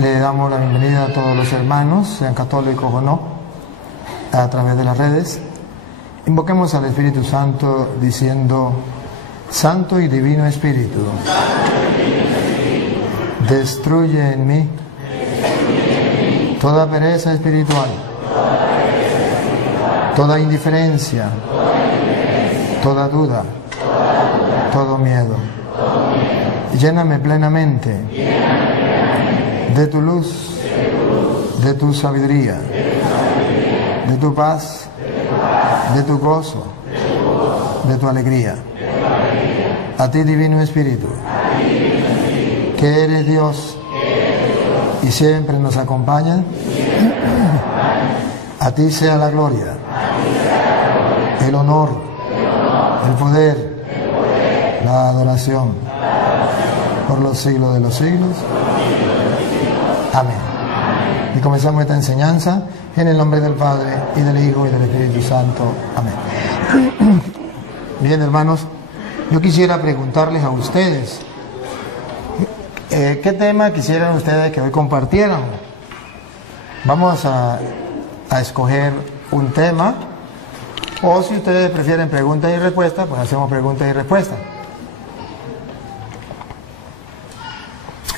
Le damos la bienvenida a todos los hermanos, sean católicos o no, a través de las redes. Invoquemos al Espíritu Santo diciendo: Santo y Divino Espíritu, destruye en mí toda pereza espiritual, toda indiferencia, toda duda, todo miedo. Lléname plenamente de tu luz, de tu sabiduría, de tu paz, de tu gozo, de tu alegría. A ti, Divino Espíritu, que eres Dios y siempre nos acompaña, a ti sea la gloria, el honor, el poder, la adoración, por los siglos de los siglos. Amén. Y comenzamos esta enseñanza en el nombre del Padre, y del Hijo, y del Espíritu Santo. Amén. Bien, hermanos, yo quisiera preguntarles a ustedes, ¿qué tema quisieran ustedes que hoy compartieran? Vamos a escoger un tema, o si ustedes prefieren preguntas y respuestas, pues hacemos preguntas y respuestas.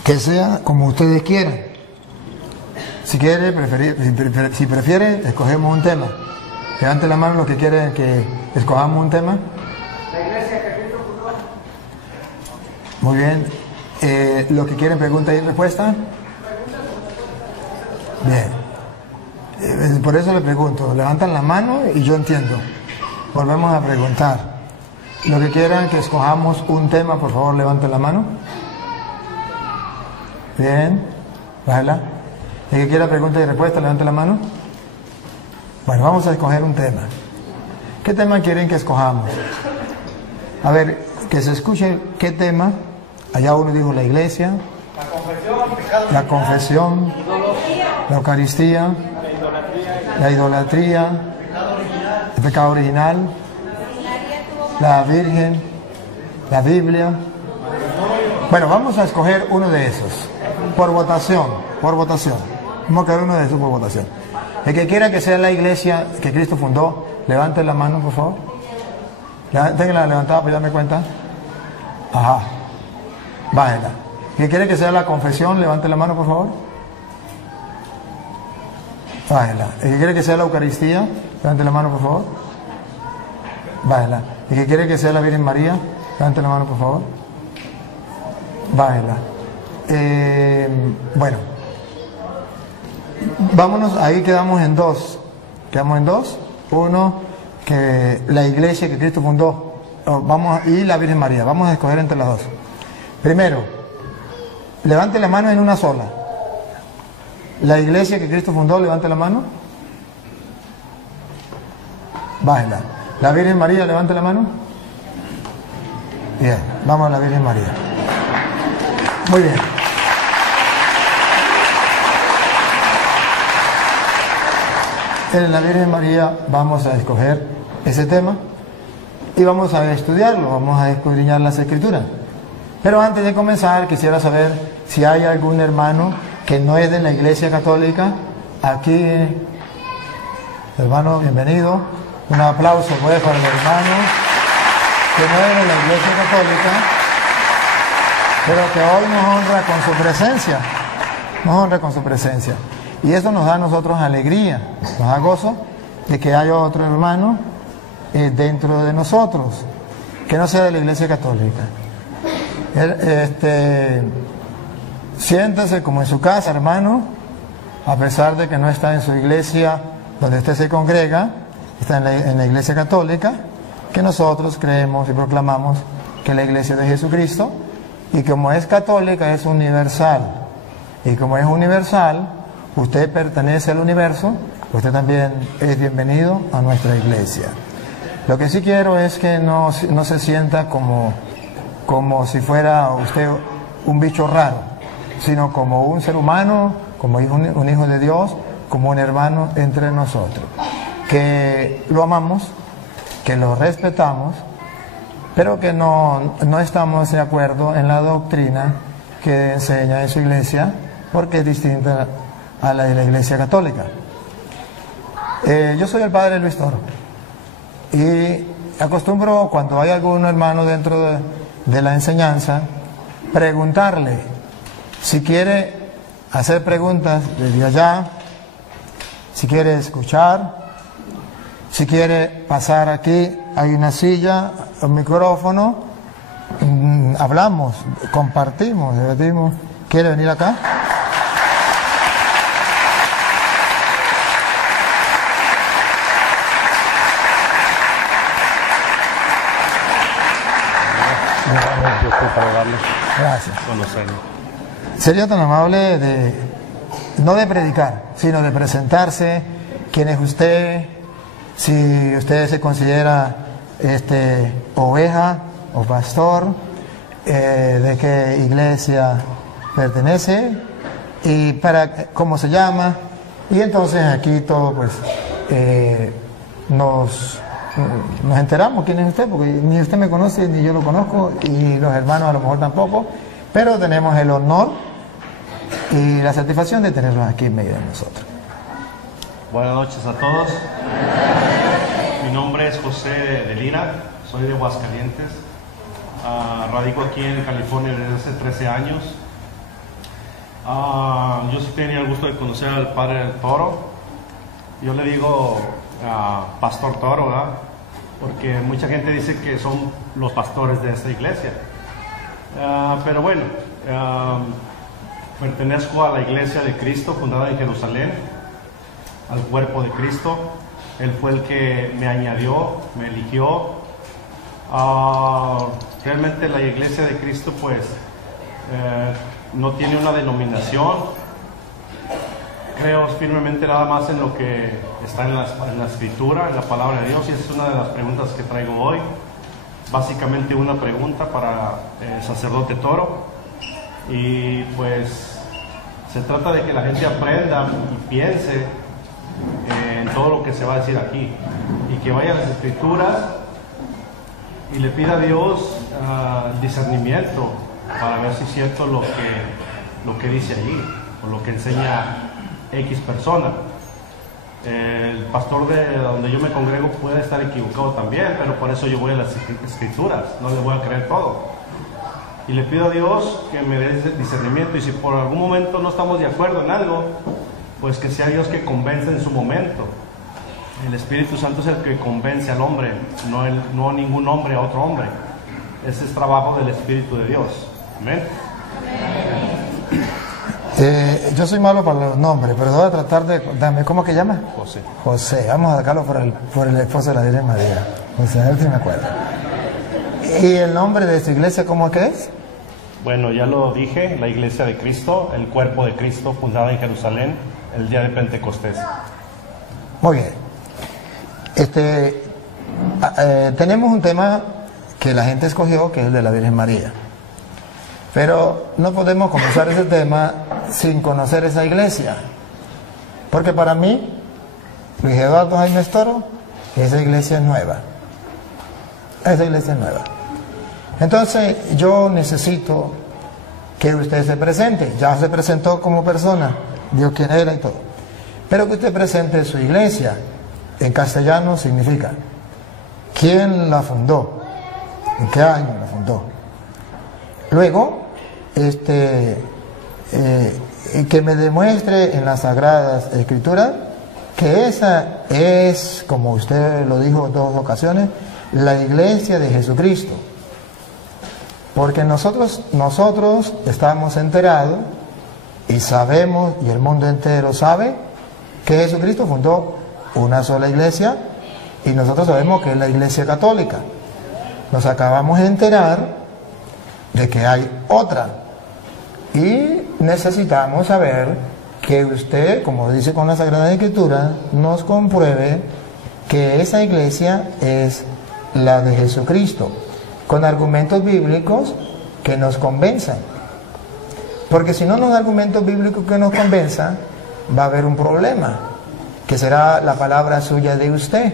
Que sea como ustedes quieran. Si prefieren, escogemos un tema. Levante la mano los que quieren que escojamos un tema. La iglesia que Cristo fundó. Muy bien. Los que quieren pregunta y respuesta. Bien. Por eso le pregunto. Levantan la mano y yo entiendo. Volvemos a preguntar. Los que quieran que escojamos un tema, por favor, levanten la mano. Bien. Bájala. El que quiera pregunta y respuesta, levante la mano. Bueno, vamos a escoger un tema. ¿Qué tema quieren que escojamos? A ver, que se escuche qué tema. Allá uno dijo la iglesia, la confesión, la Eucaristía, la idolatría, el pecado original, la Virgen, la Biblia. Bueno, vamos a escoger uno de esos. Por votación. Vamos a quedar uno de esos por votación. El que quiera que sea la iglesia que Cristo fundó, levante la mano, por favor. Ténganla levantada para darme cuenta. Ajá. Bájela. El que quiere que sea la confesión, levante la mano, por favor. Bájela. El que quiere que sea la Eucaristía, levante la mano, por favor. Bájela. El que quiere que sea la Virgen María, levante la mano, por favor. Bájela. Bueno, vámonos, ahí quedamos en dos. Uno, que la iglesia que Cristo fundó, y la Virgen María. Vamos a escoger entre las dos. Primero, levante la mano en una sola. La iglesia que Cristo fundó, levante la mano. Bájela. La Virgen María, levante la mano. Bien, vamos a la Virgen María. Muy bien. En la Virgen María vamos a escoger ese tema y vamos a estudiarlo, vamos a escudriñar las Escrituras. Pero antes de comenzar, quisiera saber si hay algún hermano que no es de la Iglesia Católica. Aquí, hermano, bienvenido. Un aplauso pues para el hermano que no es de la Iglesia Católica, pero que hoy nos honra con su presencia. Y eso nos da a nosotros alegría, nos da gozo de que haya otro hermano dentro de nosotros, que no sea de la Iglesia Católica. Siéntase como en su casa, hermano, a pesar de que no está en su iglesia donde usted se congrega, está en la Iglesia Católica, que nosotros creemos y proclamamos que es la Iglesia de Jesucristo, y como es católica es universal. Y como es universal, usted pertenece al universo, usted también es bienvenido a nuestra iglesia. Lo que sí quiero es que no se sienta como si fuera usted un bicho raro, sino como un ser humano, como un hijo de Dios, como un hermano entre nosotros. Que lo amamos, que lo respetamos, pero que no estamos de acuerdo en la doctrina que enseña en su iglesia porque es distinta a la de la Iglesia Católica. Yo soy el padre Luis Toro y acostumbro, cuando hay algún hermano dentro de la enseñanza, preguntarle si quiere hacer preguntas desde allá, si quiere escuchar, si quiere pasar aquí, hay una silla, un micrófono, hablamos, compartimos, debatimos. ¿Quiere venir acá? Gracias. Sería tan amable de, no de predicar, sino de presentarse, quién es usted, si usted se considera oveja o pastor, de qué iglesia pertenece y cómo se llama, y entonces aquí todo pues nos enteramos quién es usted, porque ni usted me conoce ni yo lo conozco y los hermanos a lo mejor tampoco, pero tenemos el honor y la satisfacción de tenerlos aquí en medio de nosotros. Buenas noches a todos. Mi nombre es José de Lira, soy de Aguascalientes, radico aquí en California desde hace 13 años. Yo sí tenía el gusto de conocer al padre Toro. Yo le digo Pastor Toro, ¿verdad? Porque mucha gente dice que son los pastores de esta iglesia. Pero bueno, pertenezco a la Iglesia de Cristo, fundada en Jerusalén, al cuerpo de Cristo. Él fue el que me añadió, me eligió. Realmente la Iglesia de Cristo pues no tiene una denominación. Creo firmemente nada más en lo que está en la Escritura, en la Palabra de Dios, y esa es una de las preguntas que traigo hoy. Básicamente una pregunta para el sacerdote Toro, y pues se trata de que la gente aprenda y piense en todo lo que se va a decir aquí, y que vaya a las Escrituras y le pida a Dios discernimiento para ver si es cierto lo que dice allí o lo que enseña X persona. El pastor de donde yo me congrego puede estar equivocado también, pero por eso yo voy a las Escrituras, no le voy a creer todo. Y le pido a Dios que me dé discernimiento, y si por algún momento no estamos de acuerdo en algo, pues que sea Dios que convence en su momento. El Espíritu Santo es el que convence al hombre, no ningún hombre a otro hombre. Ese es trabajo del Espíritu de Dios. Amén. Yo soy malo para los nombres, pero voy a tratar de... Dame, ¿cómo que llama? José. José, vamos a sacarlo por el esposo de la Virgen María. José, a ver si me acuerdo. ¿Y el nombre de su iglesia cómo que es? Bueno, ya lo dije, la Iglesia de Cristo, el cuerpo de Cristo, fundada en Jerusalén, el día de Pentecostés. Muy bien. Tenemos un tema que la gente escogió, que es el de la Virgen María. Pero no podemos comenzar ese tema sin conocer esa iglesia. Porque para mí, Luis Eduardo Jaime Toro, esa iglesia es nueva. Esa iglesia es nueva. Entonces, yo necesito que usted se presente. Ya se presentó como persona, dijo quién era y todo. Pero que usted presente su iglesia. En castellano significa quién la fundó, en qué año la fundó. Luego, que me demuestre en las Sagradas Escrituras que esa es, como usted lo dijo en 2 ocasiones, la iglesia de Jesucristo. Porque nosotros estamos enterados y sabemos, y el mundo entero sabe, que Jesucristo fundó una sola iglesia, y nosotros sabemos que es la Iglesia Católica. Nos acabamos de enterar de que hay otra, y necesitamos saber que usted, como dice con la Sagrada Escritura, nos compruebe que esa iglesia es la de Jesucristo, con argumentos bíblicos que nos convenzan. Porque si no nos da argumentos bíblicos que nos convenzan, va a haber un problema, que será la palabra suya de usted.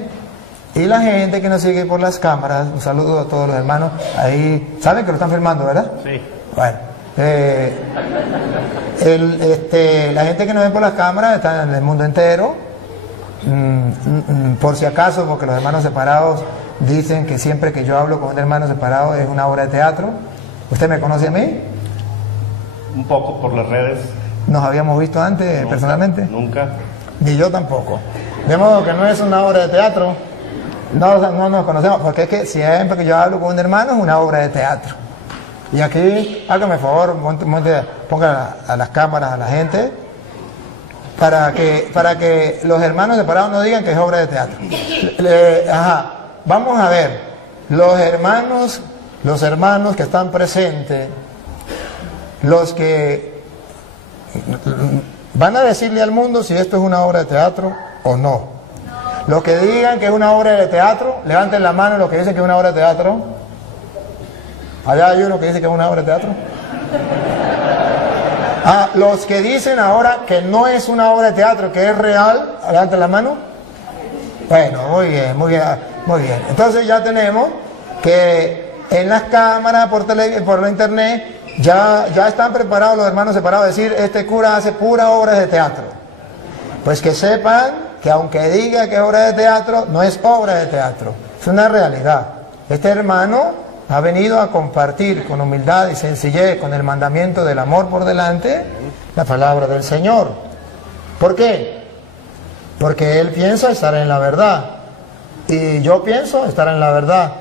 Y la gente que nos sigue por las cámaras, un saludo a todos los hermanos ahí, saben que lo están filmando, ¿verdad? Sí. Bueno, La gente que nos ve por las cámaras está en el mundo entero. Por si acaso, porque los hermanos separados dicen que siempre que yo hablo con un hermano separado es una obra de teatro. ¿Usted me conoce a mí? Un poco por las redes. ¿Nos habíamos visto antes personalmente? Nunca. Ni yo tampoco. De modo que no es una obra de teatro. No nos conocemos, porque es que siempre que yo hablo con un hermano es una obra de teatro. Y aquí, hágame favor, ponga a las cámaras a la gente para que los hermanos separados no digan que es obra de teatro. Vamos a ver, los hermanos que están presentes, los que van a decirle al mundo si esto es una obra de teatro o no. Los que digan que es una obra de teatro, levanten la mano los que dicen que es una obra de teatro. Allá hay uno que dice que es una obra de teatro. Los que dicen ahora que no es una obra de teatro, que es real, levanten la mano. Bueno, muy bien. Entonces ya tenemos que en las cámaras, por la internet, ya están preparados los hermanos separados a decir, este cura hace pura obra de teatro. Pues que sepan que aunque diga que es obra de teatro, no es obra de teatro, es una realidad. Este hermano ha venido a compartir con humildad y sencillez, con el mandamiento del amor por delante, la palabra del Señor. ¿Por qué? Porque él piensa estar en la verdad y yo pienso estar en la verdad.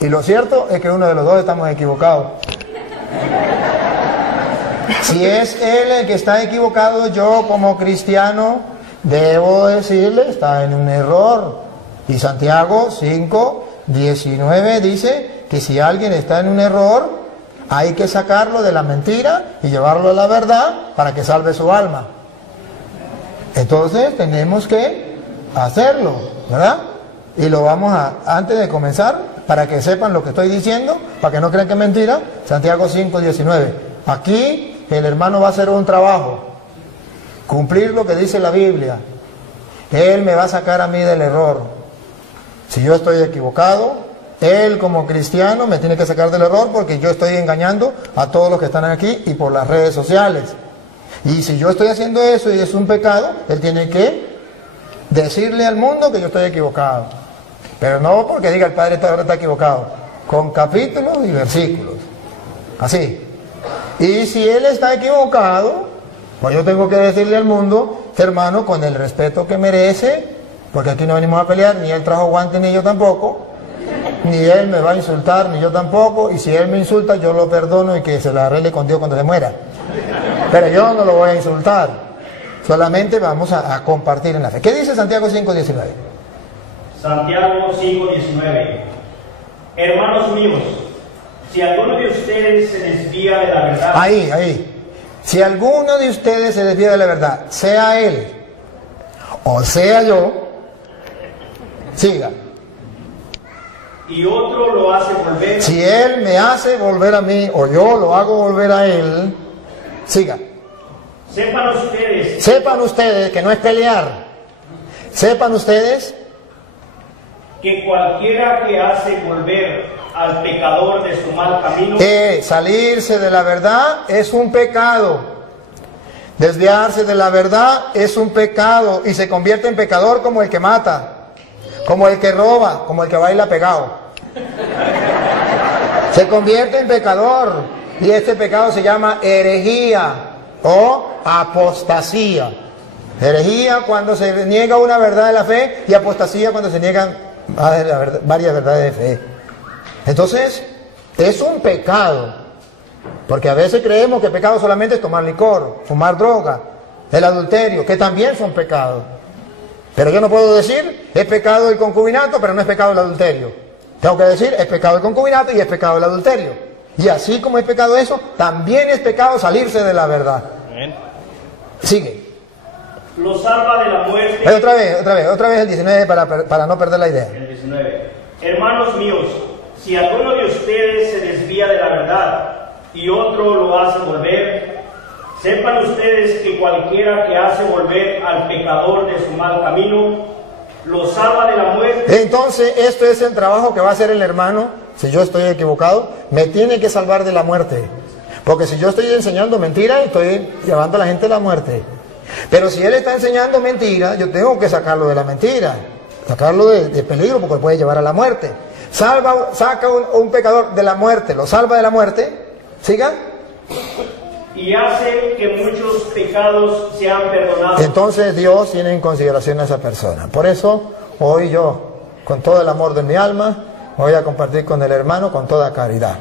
Y lo cierto es que uno de los dos estamos equivocados. Si es él el que está equivocado, yo como cristiano debo decirle, está en un error. Y Santiago 5:19 dice que si alguien está en un error, hay que sacarlo de la mentira y llevarlo a la verdad para que salve su alma. Entonces tenemos que hacerlo, ¿verdad? Y lo vamos antes de comenzar, para que sepan lo que estoy diciendo, para que no crean que es mentira, Santiago 5:19. Aquí el hermano va a hacer un trabajo, cumplir lo que dice la Biblia. Él me va a sacar a mí del error. Si yo estoy equivocado, él como cristiano me tiene que sacar del error, porque yo estoy engañando a todos los que están aquí y por las redes sociales. Y si yo estoy haciendo eso y es un pecado, él tiene que decirle al mundo que yo estoy equivocado. Pero no porque diga el padre está equivocado, con capítulos y versículos. Así. Y si él está equivocado, pues yo tengo que decirle al mundo, hermano, con el respeto que merece, porque aquí no venimos a pelear, ni él trajo guantes ni yo tampoco, ni él me va a insultar, ni yo tampoco, y si él me insulta yo lo perdono y que se lo arregle con Dios cuando se muera. Pero yo no lo voy a insultar, solamente vamos a compartir en la fe. ¿Qué dice Santiago 5:19? Santiago 5:19. Hermanos míos, si alguno de ustedes se desvía de la verdad... Ahí. Si alguno de ustedes se desvía de la verdad, sea él o sea yo, siga. Y otro lo hace volver... Si él me hace volver a mí o yo lo hago volver a él, siga. Sepan ustedes que no es pelear. Sepan ustedes que cualquiera que hace volver al pecador de su mal camino... salirse de la verdad es un pecado. Desviarse de la verdad es un pecado y se convierte en pecador como el que mata, como el que roba, como el que baila pegado. Se convierte en pecador y este pecado se llama herejía o apostasía. Herejía cuando se niega una verdad de la fe y apostasía cuando se niegan varias verdades de fe. Entonces, es un pecado, porque a veces creemos que pecado solamente es tomar licor, fumar droga, el adulterio, que también son pecados. Pero yo no puedo decir, es pecado el concubinato, pero no es pecado el adulterio. Tengo que decir, es pecado el concubinato y es pecado el adulterio. Y así como es pecado eso, también es pecado salirse de la verdad. Sigue. Lo salva de la muerte... Otra vez el 19 para no perder la idea. El 19. Hermanos míos, si alguno de ustedes se desvía de la verdad y otro lo hace volver, sepan ustedes que cualquiera que hace volver al pecador de su mal camino, lo salva de la muerte. Entonces, esto es el trabajo que va a hacer el hermano. Si yo estoy equivocado, me tiene que salvar de la muerte. Porque si yo estoy enseñando mentira, estoy llevando a la gente a la muerte. Pero si él está enseñando mentira, yo tengo que sacarlo de la mentira, sacarlo de peligro, porque puede llevar a la muerte. Saca un pecador de la muerte, lo salva de la muerte. ¿Siga? Y hace que muchos pecados sean perdonados. Entonces Dios tiene en consideración a esa persona. Por eso hoy yo, con todo el amor de mi alma, voy a compartir con el hermano con toda caridad,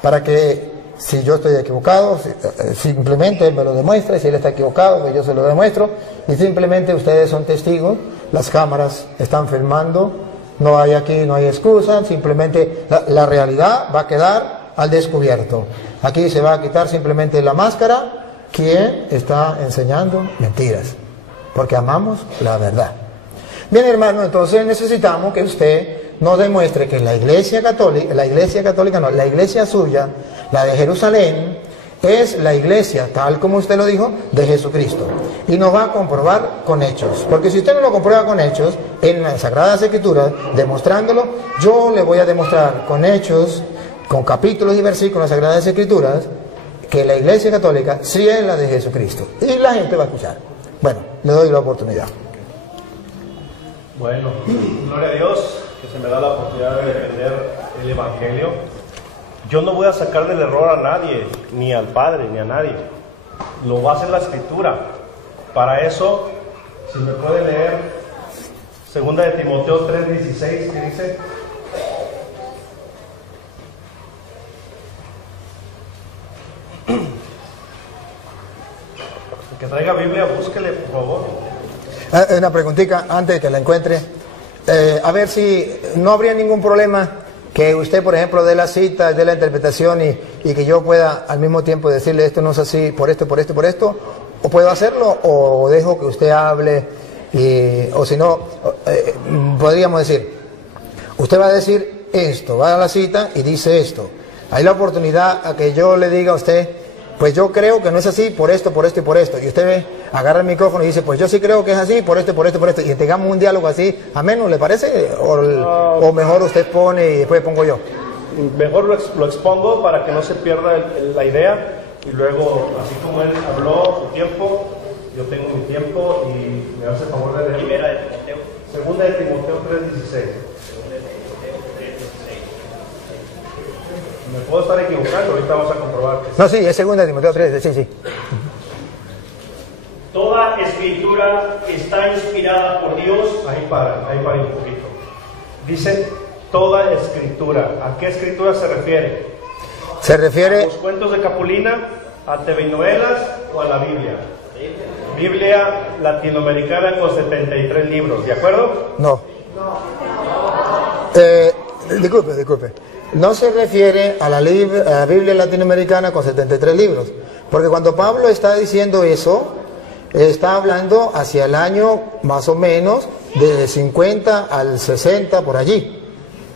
para que si yo estoy equivocado, simplemente él me lo demuestra, y si él está equivocado, pues yo se lo demuestro, y simplemente ustedes son testigos, las cámaras están filmando, no hay excusa, simplemente la realidad va a quedar al descubierto. Aquí se va a quitar simplemente la máscara, quien está enseñando mentiras, porque amamos la verdad. Bien, hermano, entonces necesitamos que usted nos demuestre que la iglesia suya, la de Jerusalén, es la iglesia, tal como usted lo dijo, de Jesucristo. Y nos va a comprobar con hechos. Porque si usted no lo comprueba con hechos, en las Sagradas Escrituras, demostrándolo, yo le voy a demostrar con hechos, con capítulos y versículos en las Sagradas Escrituras, que la iglesia católica sí es la de Jesucristo. Y la gente va a escuchar. Bueno, le doy la oportunidad. Bueno, gloria a Dios que se me da la oportunidad de defender el Evangelio. Yo no voy a sacar del error a nadie, ni al Padre, ni a nadie. Lo va a hacer la Escritura. Para eso, si me puede leer 2 de Timoteo 3:16, ¿qué dice? El que traiga Biblia, búsquele, por favor. Una preguntita antes de que la encuentre. A ver si no habría ningún problema que usted, por ejemplo, dé la cita, dé la interpretación y que yo pueda al mismo tiempo decirle esto no es así, por esto, por esto, por esto. ¿O puedo hacerlo o dejo que usted hable? O si no, podríamos decir, usted va a decir esto, va a la cita y dice esto. Hay la oportunidad a que yo le diga a usted, pues yo creo que no es así, por esto, por esto y por esto. Y usted agarra el micrófono y dice, pues yo sí creo que es así, por esto, por esto, por esto. Y tengamos un diálogo así, ameno, ¿le parece? O mejor usted pone y después pongo yo. Mejor lo expongo para que no se pierda la idea. Y luego, así como él habló su tiempo, yo tengo mi tiempo y me hace el favor de leer. Primera de Timoteo. Segunda de Timoteo 3:16. Me puedo estar equivocando, ahorita vamos a comprobar que sí. No, sí, es segunda de Timoteo 3, sí. Toda escritura está inspirada por Dios. Ahí para un poquito. Dice toda escritura. ¿A qué escritura se refiere? Se refiere... ¿A los cuentos de Capulina, a TV novelas o a la Biblia? Biblia latinoamericana con 73 libros, ¿de acuerdo? No. Disculpe. No se refiere a la Biblia latinoamericana con 73 libros. Porque cuando Pablo está diciendo eso, está hablando hacia el año más o menos de 50 al 60 por allí.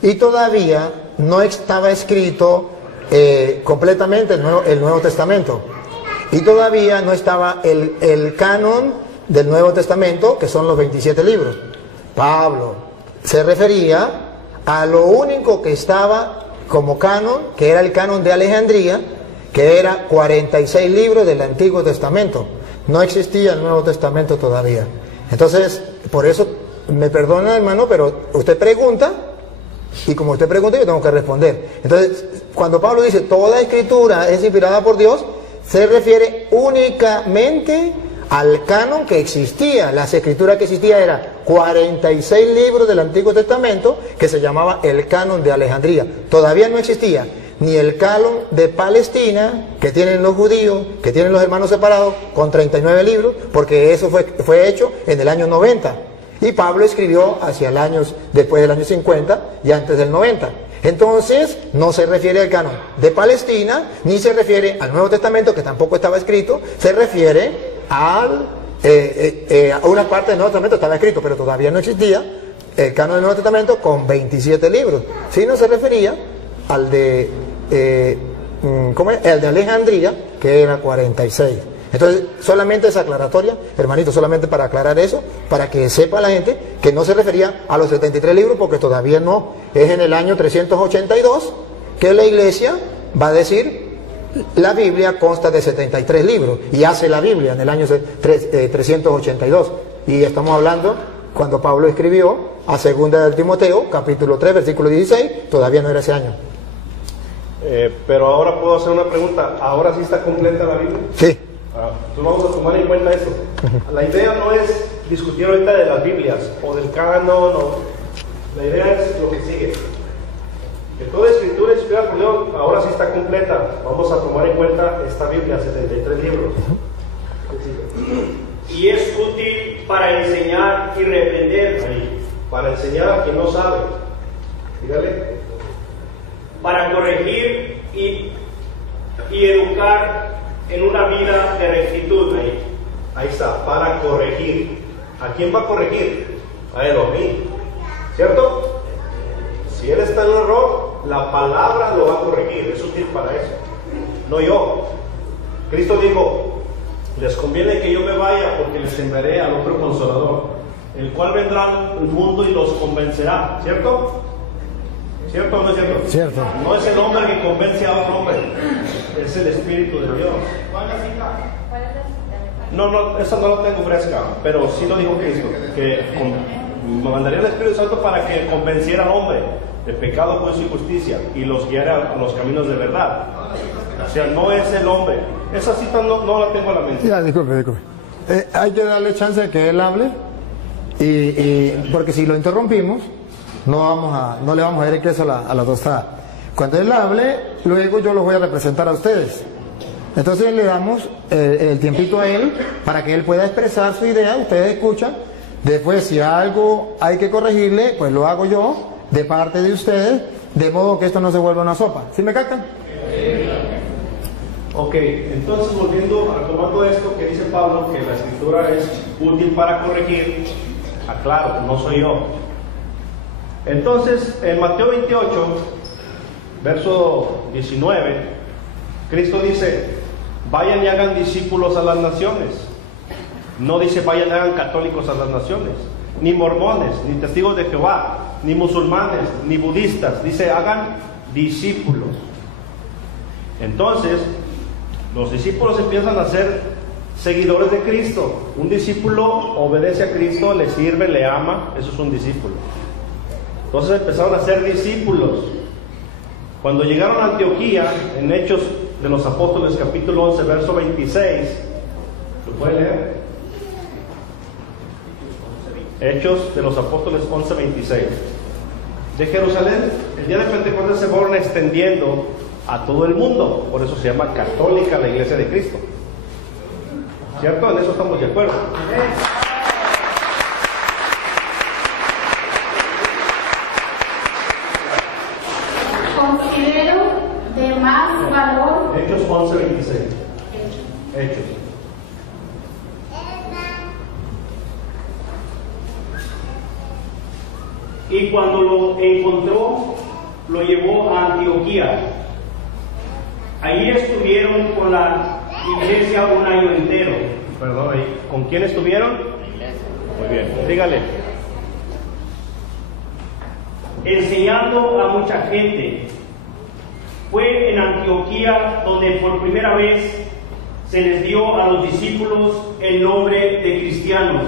Y todavía no estaba escrito completamente el Nuevo Testamento. Y todavía no estaba el canon del Nuevo Testamento, que son los 27 libros. Pablo se refería a lo único que estaba como canon, que era el canon de Alejandría, que era 46 libros del Antiguo Testamento. No existía el Nuevo Testamento todavía. Entonces, por eso, me perdona, hermano, pero usted pregunta, y como usted pregunta, yo tengo que responder. Entonces, cuando Pablo dice, toda escritura es inspirada por Dios, se refiere únicamente al canon que existía. Las escrituras que existía eran 46 libros del Antiguo Testamento, que se llamaba el canon de Alejandría. Todavía no existía ni el canon de Palestina, que tienen los judíos, que tienen los hermanos separados, con 39 libros, porque eso fue hecho en el año 90. Y Pablo escribió hacia el año, después del año 50 y antes del 90. Entonces, no se refiere al canon de Palestina, ni se refiere al Nuevo Testamento, que tampoco estaba escrito, se refiere a una parte del Nuevo Testamento estaba escrito, pero todavía no existía el canon del Nuevo Testamento con 27 libros. Sí, no se refería al de el de Alejandría, que era 46. Entonces, solamente esa aclaratoria, hermanito, solamente para aclarar eso, para que sepa la gente que no se refería a los 73 libros, porque todavía no. Es en el año 382 que la iglesia va a decir la Biblia consta de 73 libros y hace la Biblia en el año 382. Y estamos hablando cuando Pablo escribió a 2 de Timoteo, capítulo 3, versículo 16, todavía no era ese año. Pero ahora puedo hacer una pregunta. ¿Ahora sí está completa la Biblia? Sí. Entonces vamos a tomar en cuenta eso. La idea no es discutir ahorita de las Biblias o del canon. La idea es lo que sigue. Que toda escritura inspirada por Dios ahora sí está completa. Vamos a tomar en cuenta esta Biblia, 73 libros. Y es útil para enseñar y reprender. Ahí. Para enseñar a quien no sabe. Dígale. Para corregir y educar en una vida de rectitud. Ahí está, para corregir. ¿A quién va a corregir? A él o a mí. ¿Cierto? Si él está en un error, la palabra lo va a corregir. Es útil para eso. No yo. Cristo dijo: les conviene que yo me vaya porque les enviaré al otro Consolador, el cual vendrá al mundo y los convencerá. ¿Cierto? ¿Cierto o no es cierto? Cierto. No es el hombre que convence a otro hombre, es el Espíritu de Dios. No, esa no la tengo fresca, pero sí lo dijo Cristo, que me mandaría el Espíritu Santo para que convenciera al hombre de pecado, juicio y justicia y los guiara a los caminos de verdad. O sea, no es el hombre. Esa cita no la tengo a la mente. Ya, disculpe. Hay que darle chance de que él hable, y porque si lo interrumpimos, no le vamos a dar el queso a la tostada. Cuando él hable, luego yo los voy a representar a ustedes. Entonces le damos el tiempito a él para que él pueda expresar su idea. Ustedes escuchan. Después, si algo hay que corregirle, pues lo hago yo de parte de ustedes, de modo que esto no se vuelva una sopa. ¿Sí me captan? Ok, entonces retomando esto que dice Pablo, que la escritura es útil para corregir, aclaro, no soy yo. Entonces, en Mateo 28, verso 19, Cristo dice: vayan y hagan discípulos a las naciones. No dice vayan y hagan católicos a las naciones, ni mormones, ni testigos de Jehová, ni musulmanes, ni budistas. Dice hagan discípulos. Entonces, los discípulos empiezan a ser seguidores de Cristo. Un discípulo obedece a Cristo, le sirve, le ama, eso es un discípulo. Entonces empezaron a ser discípulos. Cuando llegaron a Antioquía, en Hechos de los Apóstoles, capítulo 11, verso 26, ¿lo puede leer? Hechos de los Apóstoles 11, 26. De Jerusalén, el día de Pentecostés se fueron extendiendo a todo el mundo. Por eso se llama católica la Iglesia de Cristo. ¿Cierto? En eso estamos de acuerdo. Considero de más valor. Hechos 11, 26. Hechos. Y cuando lo encontró, lo llevó a Antioquía. Allí estuvieron con la iglesia un año entero. Perdón, ahí. ¿Con quién estuvieron? Muy bien, dígale. Enseñando a mucha gente. Fue en Antioquía donde por primera vez se les dio a los discípulos el nombre de cristianos.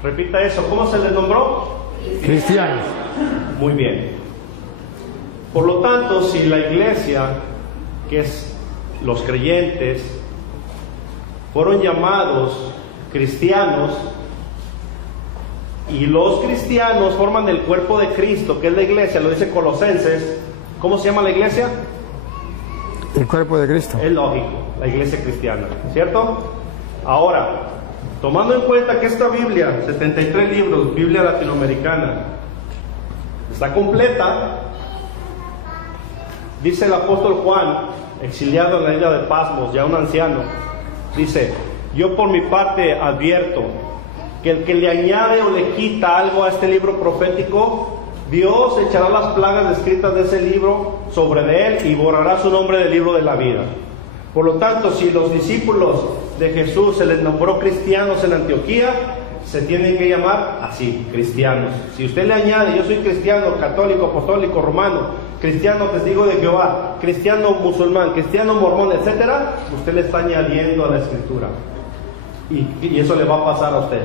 Repita eso, ¿cómo se les nombró? Cristianos. Muy bien. Por lo tanto, si la iglesia, que es los creyentes, fueron llamados cristianos, y los cristianos forman el cuerpo de Cristo, que es la iglesia, lo dice Colosenses. ¿Cómo se llama la iglesia? El cuerpo de Cristo. Es lógico, la iglesia cristiana, ¿cierto? Ahora, tomando en cuenta que esta Biblia, 73 libros, Biblia latinoamericana, está completa, dice el apóstol Juan, exiliado en la isla de Pasmos, ya un anciano, dice: yo por mi parte advierto que el que le añade o le quita algo a este libro profético, Dios echará las plagas descritas de ese libro sobre de él y borrará su nombre del libro de la vida. Por lo tanto, si los discípulos de Jesús se les nombró cristianos en Antioquía, se tienen que llamar así, cristianos. Si usted le añade, yo soy cristiano, católico, apostólico, romano, cristiano, testigo de Jehová, cristiano musulmán, cristiano mormón, etcétera, usted le está añadiendo a la escritura. Y eso le va a pasar a usted.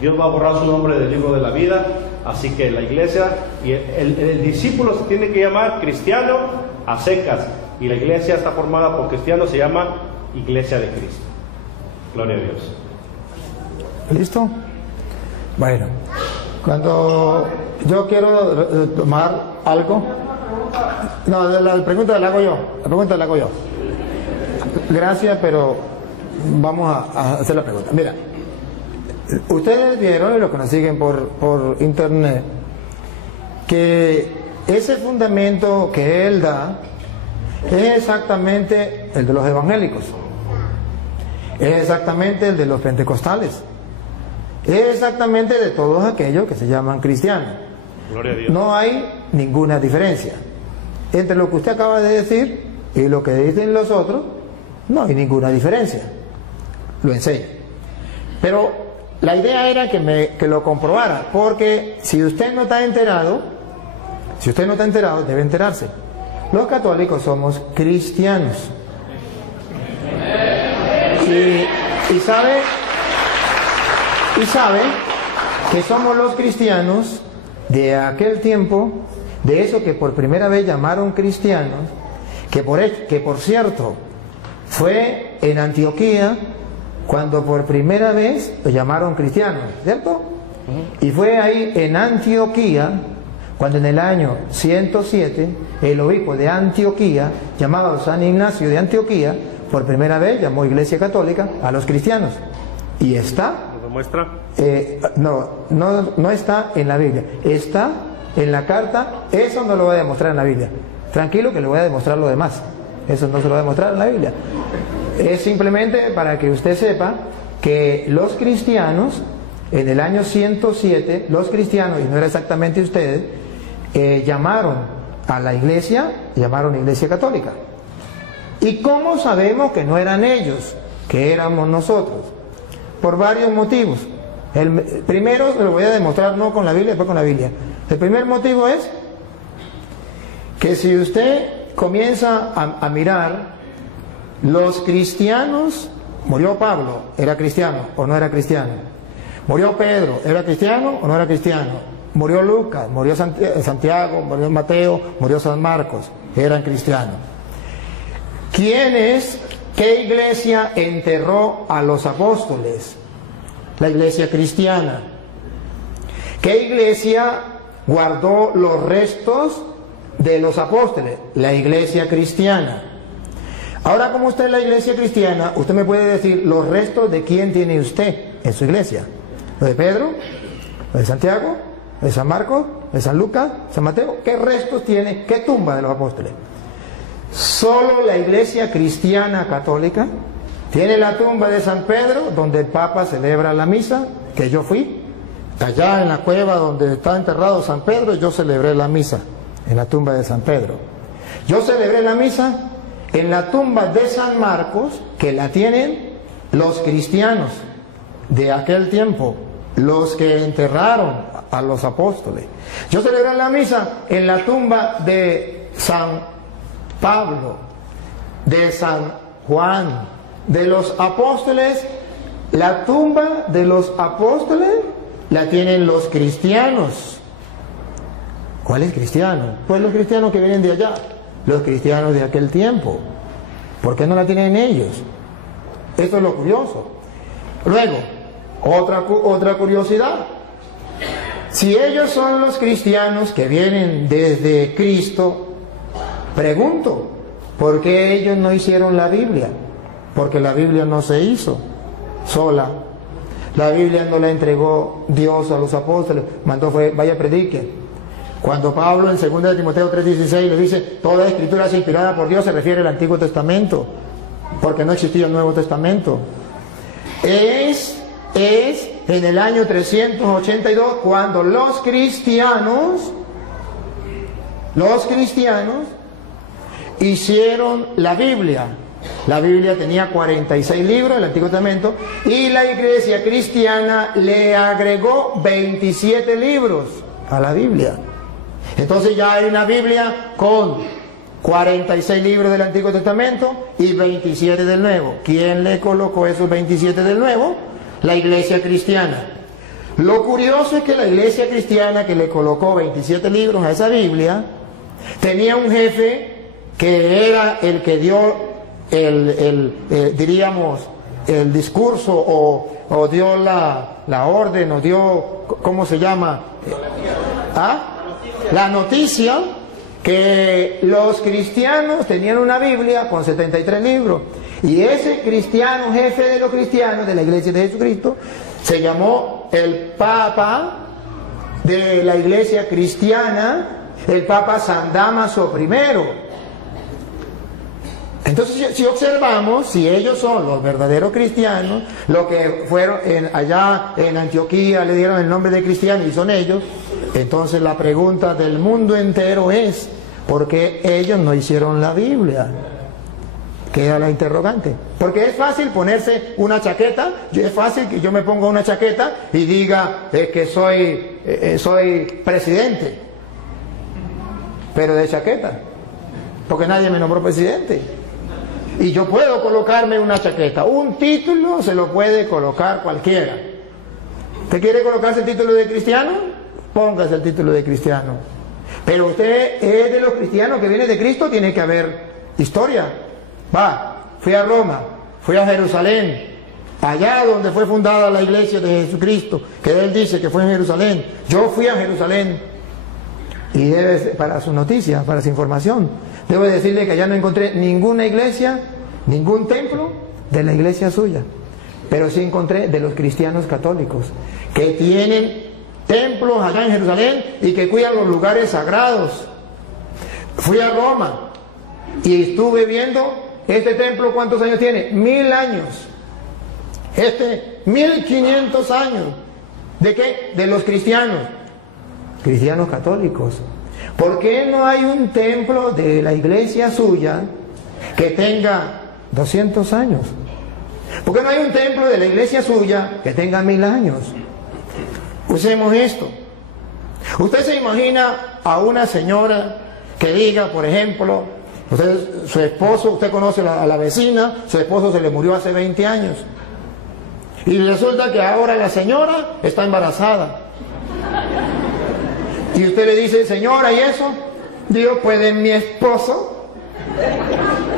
Dios va a borrar su nombre del libro de la vida. Así que la iglesia y el discípulo se tiene que llamar cristiano a secas. Y la iglesia está formada por cristianos, se llama Iglesia de Cristo. Gloria a Dios. ¿Listo? Bueno, cuando yo quiero tomar algo, no, la pregunta la hago yo. La pregunta la hago yo. Gracias, pero vamos a hacer la pregunta. Mira, ustedes vieron, y los que nos siguen por internet, que ese fundamento que él da es exactamente el de los evangélicos, es exactamente el de los pentecostales, es exactamente de todos aquellos que se llaman cristianos. Gloria a Dios. No hay ninguna diferencia entre lo que usted acaba de decir y lo que dicen los otros. No hay ninguna diferencia. Lo enseño. Pero la idea era que lo comprobara, porque si usted no está enterado, debe enterarse. Los católicos somos cristianos. Y sabe que somos los cristianos de aquel tiempo, de eso que por primera vez llamaron cristianos, que por cierto fue en Antioquía cuando por primera vez lo llamaron cristianos, ¿cierto? Y fue ahí en Antioquía cuando en el año 107 el obispo de Antioquía, llamado San Ignacio de Antioquía, por primera vez llamó Iglesia Católica a los cristianos. Y está, ¿Lo demuestra? no está en la Biblia, está en la carta. Eso no lo voy a demostrar en la Biblia, tranquilo que le voy a demostrar lo demás. Eso no se lo voy a demostrar en la Biblia. Es simplemente para que usted sepa que los cristianos en el año 107, los cristianos, y no era exactamente ustedes, llamaron a la iglesia, llamaron Iglesia Católica. ¿Y cómo sabemos que no eran ellos, que éramos nosotros? Por varios motivos. El primero se lo voy a demostrar no con la Biblia, después con la Biblia. El primer motivo es que si usted comienza a mirar los cristianos, murió Pablo, ¿era cristiano o no era cristiano? Murió Pedro, ¿era cristiano o no era cristiano? Murió Lucas, murió Santiago, murió Mateo, murió San Marcos, eran cristianos. ¿Qué iglesia enterró a los apóstoles? La iglesia cristiana. ¿Qué iglesia guardó los restos de los apóstoles? La iglesia cristiana. Ahora, como usted es la iglesia cristiana, usted me puede decir los restos de quién tiene usted en su iglesia. ¿Lo de Pedro? ¿Lo de Santiago? ¿Lo de San Marcos? ¿Lo de San Lucas? ¿San Mateo? ¿Qué restos tiene? ¿Qué tumba de los apóstoles? Solo la iglesia cristiana católica tiene la tumba de San Pedro, donde el Papa celebra la misa, que yo fui. Allá en la cueva donde está enterrado San Pedro, yo celebré la misa, en la tumba de San Pedro. Yo celebré la misa en la tumba de San Marcos, que la tienen los cristianos de aquel tiempo, los que enterraron a los apóstoles. Yo celebré la misa en la tumba de San Pablo, de San Juan, de los apóstoles. La tumba de los apóstoles la tienen los cristianos. ¿Cuáles cristianos? Pues los cristianos que vienen de allá, los cristianos de aquel tiempo. ¿Por qué no la tienen ellos? Eso es lo curioso. Luego, otra curiosidad. Si ellos son los cristianos que vienen desde Cristo, pregunto, ¿por qué ellos no hicieron la Biblia? Porque la Biblia no se hizo sola. La Biblia no la entregó Dios a los apóstoles, mandó vaya prediquen. Cuando Pablo en 2 Timoteo 3:16 le dice, toda escritura es inspirada por Dios, se refiere al Antiguo Testamento, porque no existía el Nuevo Testamento. Es en el año 382 cuando los cristianos hicieron la Biblia. La Biblia tenía 46 libros, el Antiguo Testamento, y la iglesia cristiana le agregó 27 libros a la Biblia. Entonces ya hay una Biblia con 46 libros del Antiguo Testamento y 27 del Nuevo. ¿Quién le colocó esos 27 del Nuevo? La iglesia cristiana. Lo curioso es que la iglesia cristiana que le colocó 27 libros a esa Biblia tenía un jefe que era el que dio diríamos, el discurso o dio la orden o dio, ¿cómo se llama? La noticia que los cristianos tenían una Biblia con 73 libros. Y ese cristiano, jefe de los cristianos de la iglesia de Jesucristo, se llamó el Papa de la iglesia cristiana, el Papa San Dámaso I. Entonces, si observamos, si ellos son los verdaderos cristianos, lo que fueron allá en Antioquía le dieron el nombre de cristiano y son ellos, entonces la pregunta del mundo entero es, ¿por qué ellos no hicieron la Biblia? Queda la interrogante. Porque es fácil ponerse una chaqueta, es fácil que yo me ponga una chaqueta y diga que soy presidente, pero de chaqueta, porque nadie me nombró presidente. Y yo puedo colocarme una chaqueta. Un título se lo puede colocar cualquiera. ¿Usted quiere colocarse el título de cristiano? Póngase el título de cristiano. Pero usted es de los cristianos que viene de Cristo, tiene que haber historia. Fui a Roma, fui a Jerusalén, allá donde fue fundada la iglesia de Jesucristo, que él dice que fue en Jerusalén. Yo fui a Jerusalén. Y para su noticia, para su información, debo decirle que allá no encontré ninguna iglesia, ningún templo de la iglesia suya, pero sí encontré de los cristianos católicos, que tienen templos allá en Jerusalén y que cuidan los lugares sagrados. Fui a Roma y estuve viendo este templo, ¿cuántos años tiene? 1000 años. 1500 años. ¿De qué? De los cristianos católicos. ¿Por qué no hay un templo de la iglesia suya que tenga 200 años? ¿Por qué no hay un templo de la iglesia suya que tenga 1000 años? Usemos esto. Usted se imagina a una señora que diga, por ejemplo, su esposo, usted conoce a la vecina, su esposo se le murió hace 20 años. Y resulta que ahora la señora está embarazada. Y usted le dice, señora, ¿y eso? Digo, pues de mi esposo.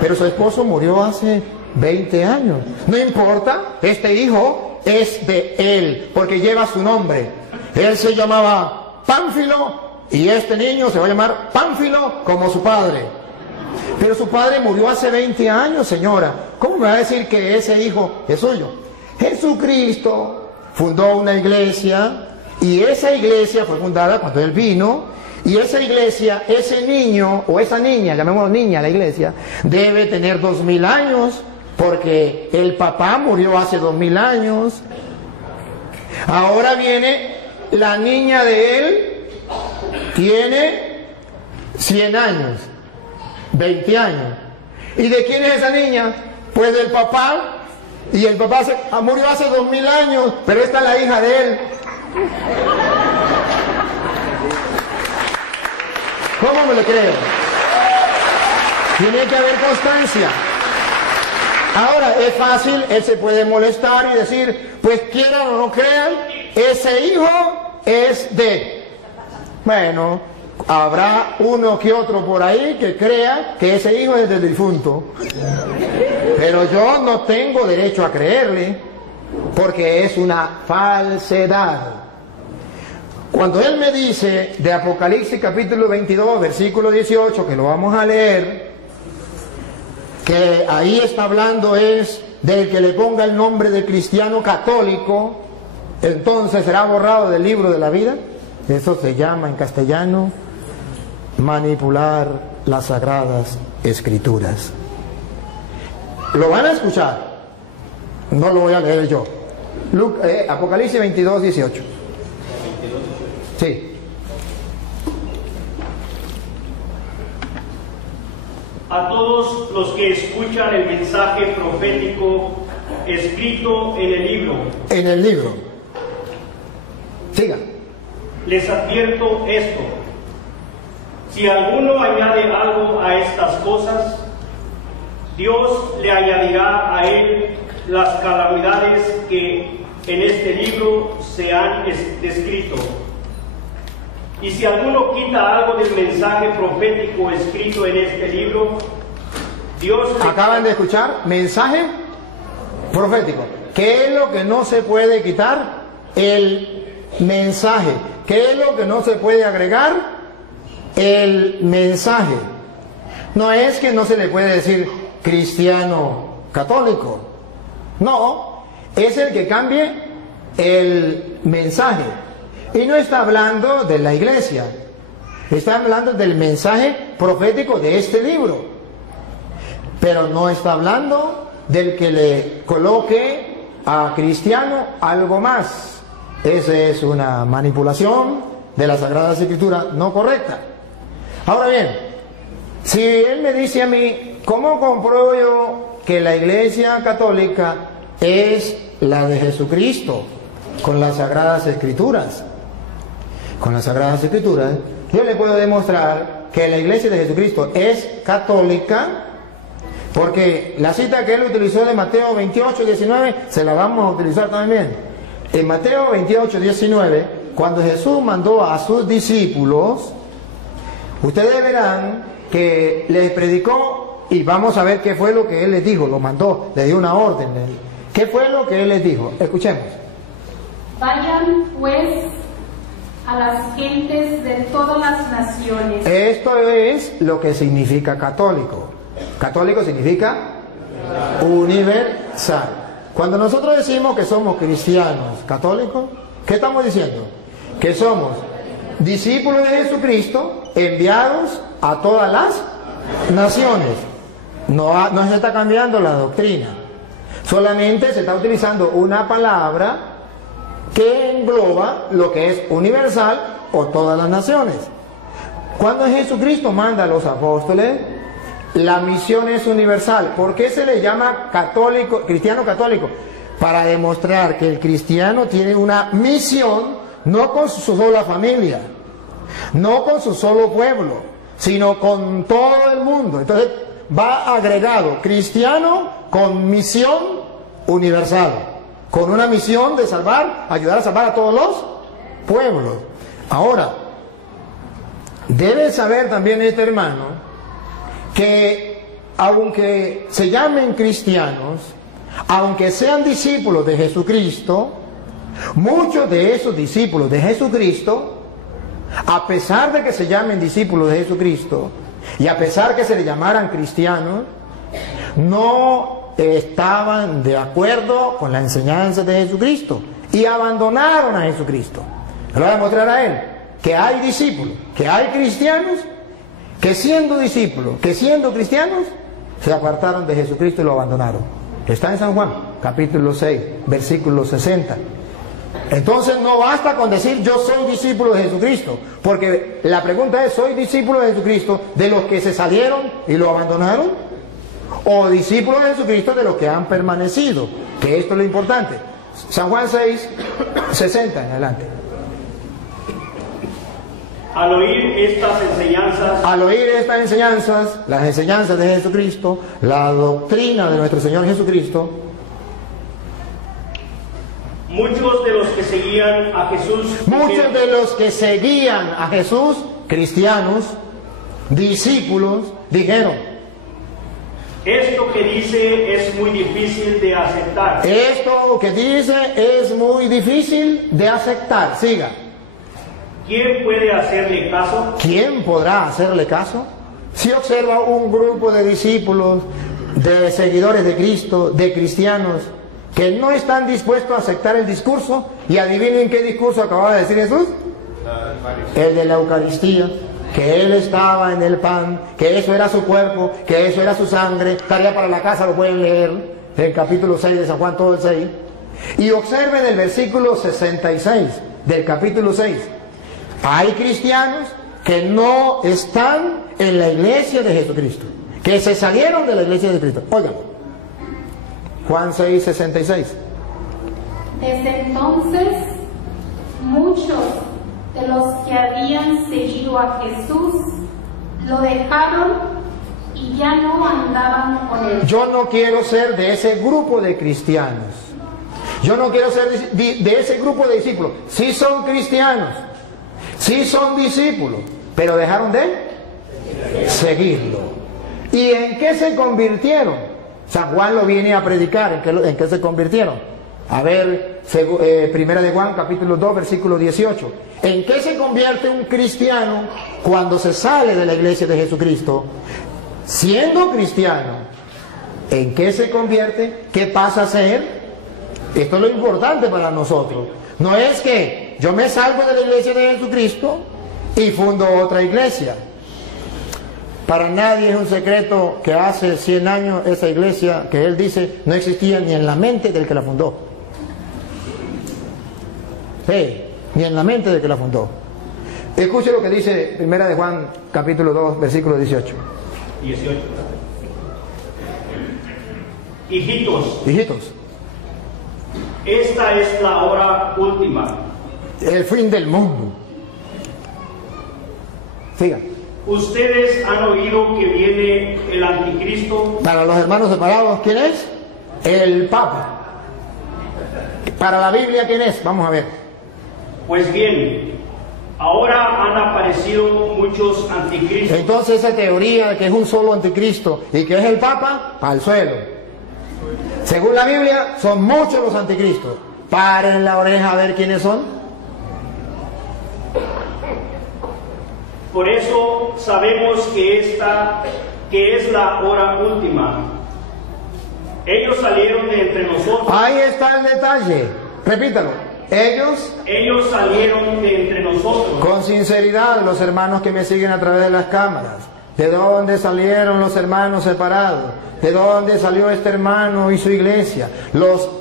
Pero su esposo murió hace 20 años. No importa, este hijo es de él, porque lleva su nombre. Él se llamaba Pánfilo y este niño se va a llamar Pánfilo como su padre. Pero su padre murió hace 20 años, señora. ¿Cómo me va a decir que ese hijo es suyo? Jesucristo fundó una iglesia. Y esa iglesia fue fundada cuando él vino, y esa iglesia, ese niño o esa niña, llamémoslo niña la iglesia, debe tener 2000 años, porque el papá murió hace 2000 años. Ahora viene la niña de él, tiene 100 años, 20 años. ¿Y de quién es esa niña? Pues del papá, y el papá murió hace 2000 años, pero esta es la hija de él. ¿Cómo me lo creo? Tiene que haber constancia. Ahora, es fácil, él se puede molestar y decir, pues quieran o no crean, ese hijo es de... Bueno, habrá uno que otro por ahí que crea que ese hijo es del difunto. Pero yo no tengo derecho a creerle, porque es una falsedad. Cuando él me dice de Apocalipsis capítulo 22, versículo 18, que lo vamos a leer, que ahí está hablando es del que le ponga el nombre de cristiano católico, entonces será borrado del libro de la vida. Eso se llama en castellano manipular las sagradas escrituras. Lo van a escuchar, no lo voy a leer yo. Apocalipsis 22, 18. Sí. a todos los que escuchan el mensaje profético escrito en el libro. En el libro. Siga. Les advierto esto: si alguno añade algo a estas cosas, Dios le añadirá a él las calamidades que en este libro se han descrito. Y si alguno quita algo del mensaje profético escrito en este libro, Dios... Acaban de escuchar, mensaje profético. ¿Qué es lo que no se puede quitar? El mensaje. ¿Qué es lo que no se puede agregar? El mensaje. No es que no se le puede decir cristiano católico. No, es el que cambie el mensaje. Y no está hablando de la iglesia, está hablando del mensaje profético de este libro. Pero no está hablando del que le coloque a cristiano algo más. Esa es una manipulación de la Sagrada Escritura no correcta. Ahora bien, si él me dice a mí, ¿cómo compruebo yo que la iglesia católica es la de Jesucristo? Con las Sagradas Escrituras. Con las Sagradas Escrituras, yo le puedo demostrar que la iglesia de Jesucristo es católica, porque la cita que él utilizó de Mateo 28, 19, se la vamos a utilizar también. En Mateo 28, 19, cuando Jesús mandó a sus discípulos, ustedes verán que les predicó, y vamos a ver qué fue lo que él les dijo, lo mandó, le dio una orden. ¿Qué fue lo que él les dijo? Escuchemos. Vayan pues a las gentes de todas las naciones. Esto es lo que significa católico. Católico significa universal. Cuando nosotros decimos que somos cristianos católicos, ¿qué estamos diciendo? Que somos discípulos de Jesucristo enviados a todas las naciones. No se está cambiando la doctrina, solamente se está utilizando una palabra que engloba lo que es universal o todas las naciones. Cuando Jesucristo manda a los apóstoles, la misión es universal. ¿Por qué se le llama católico, cristiano católico? Para demostrar que el cristiano tiene una misión, no con su sola familia, no con su solo pueblo, sino con todo el mundo. Entonces va agregado cristiano con misión universal, con una misión de salvar, ayudar a salvar a todos los pueblos. Ahora, debe saber también este hermano que aunque se llamen cristianos, aunque sean discípulos de Jesucristo, muchos de esos discípulos de Jesucristo, a pesar de que se llamen discípulos de Jesucristo y a pesar que se les llamaran cristianos, no estaban de acuerdo con la enseñanza de Jesucristo y abandonaron a Jesucristo. Le voy a mostrar a él que hay discípulos, que hay cristianos que siendo discípulos, que siendo cristianos, se apartaron de Jesucristo y lo abandonaron. Está en San Juan, capítulo 6, versículo 60. Entonces no basta con decir yo soy discípulo de Jesucristo, porque la pregunta es, ¿soy discípulo de Jesucristo de los que se salieron y lo abandonaron? ¿O discípulo de Jesucristo de los que han permanecido? Que esto es lo importante. San Juan 6, 60 en adelante. Al oír estas enseñanzas, las enseñanzas de Jesucristo, la doctrina de nuestro Señor Jesucristo, muchos de los que seguían a Jesús, cristianos, discípulos, dijeron: esto que dice es muy difícil de aceptar. Esto que dice es muy difícil de aceptar. Siga. ¿Quién puede hacerle caso? ¿Quién podrá hacerle caso? Si observa un grupo de discípulos, de seguidores de Cristo, de cristianos, que no están dispuestos a aceptar el discurso, y adivinen qué discurso acababa de decir Jesús. El de la Eucaristía, que Él estaba en el pan, que eso era su cuerpo, que eso era su sangre. Tarea para la casa, lo pueden leer, el capítulo 6 de San Juan, todo el 6. Y observen el versículo 66 del capítulo 6. Hay cristianos que no están en la iglesia de Jesucristo, que se salieron de la iglesia de Cristo. Oigan, Juan 6:66. Desde entonces, muchos de los que habían seguido a Jesús lo dejaron y ya no andaban con él. Yo no quiero ser de ese grupo de cristianos. Yo no quiero ser de ese grupo de discípulos. Sí son cristianos, sí son discípulos, pero dejaron de seguirlo. ¿Y en qué se convirtieron? San Juan lo viene a predicar. ¿En qué se convirtieron? A ver, primera de Juan, capítulo 2, versículo 18. ¿En qué se convierte un cristiano cuando se sale de la iglesia de Jesucristo? Siendo cristiano, ¿en qué se convierte? ¿Qué pasa a ser? Esto es lo importante para nosotros. No es que yo me salgo de la iglesia de Jesucristo y fundo otra iglesia. Para nadie es un secreto que hace 100 años esa iglesia, que él dice, no existía ni en la mente del que la fundó. Sí, ni en la mente del que la fundó. Escuche lo que dice primera de Juan, capítulo 2, versículo 18. 18. Hijitos, esta es la hora última. El fin del mundo. Siga. Ustedes han oído que viene el anticristo. Para los hermanos separados, ¿quién es? El Papa. Para la Biblia, ¿quién es? Vamos a ver. Pues bien, ahora han aparecido muchos anticristos. Entonces esa teoría de que es un solo anticristo y que es el Papa, al suelo. Según la Biblia, son muchos los anticristos. Paren la oreja a ver quiénes son. Por eso sabemos que esta es la hora última. Ellos salieron de entre nosotros. Ahí está el detalle. Repítalo. Ellos salieron de entre nosotros. Con sinceridad, los hermanos que me siguen a través de las cámaras. ¿De dónde salieron los hermanos separados? ¿De dónde salió este hermano y su iglesia?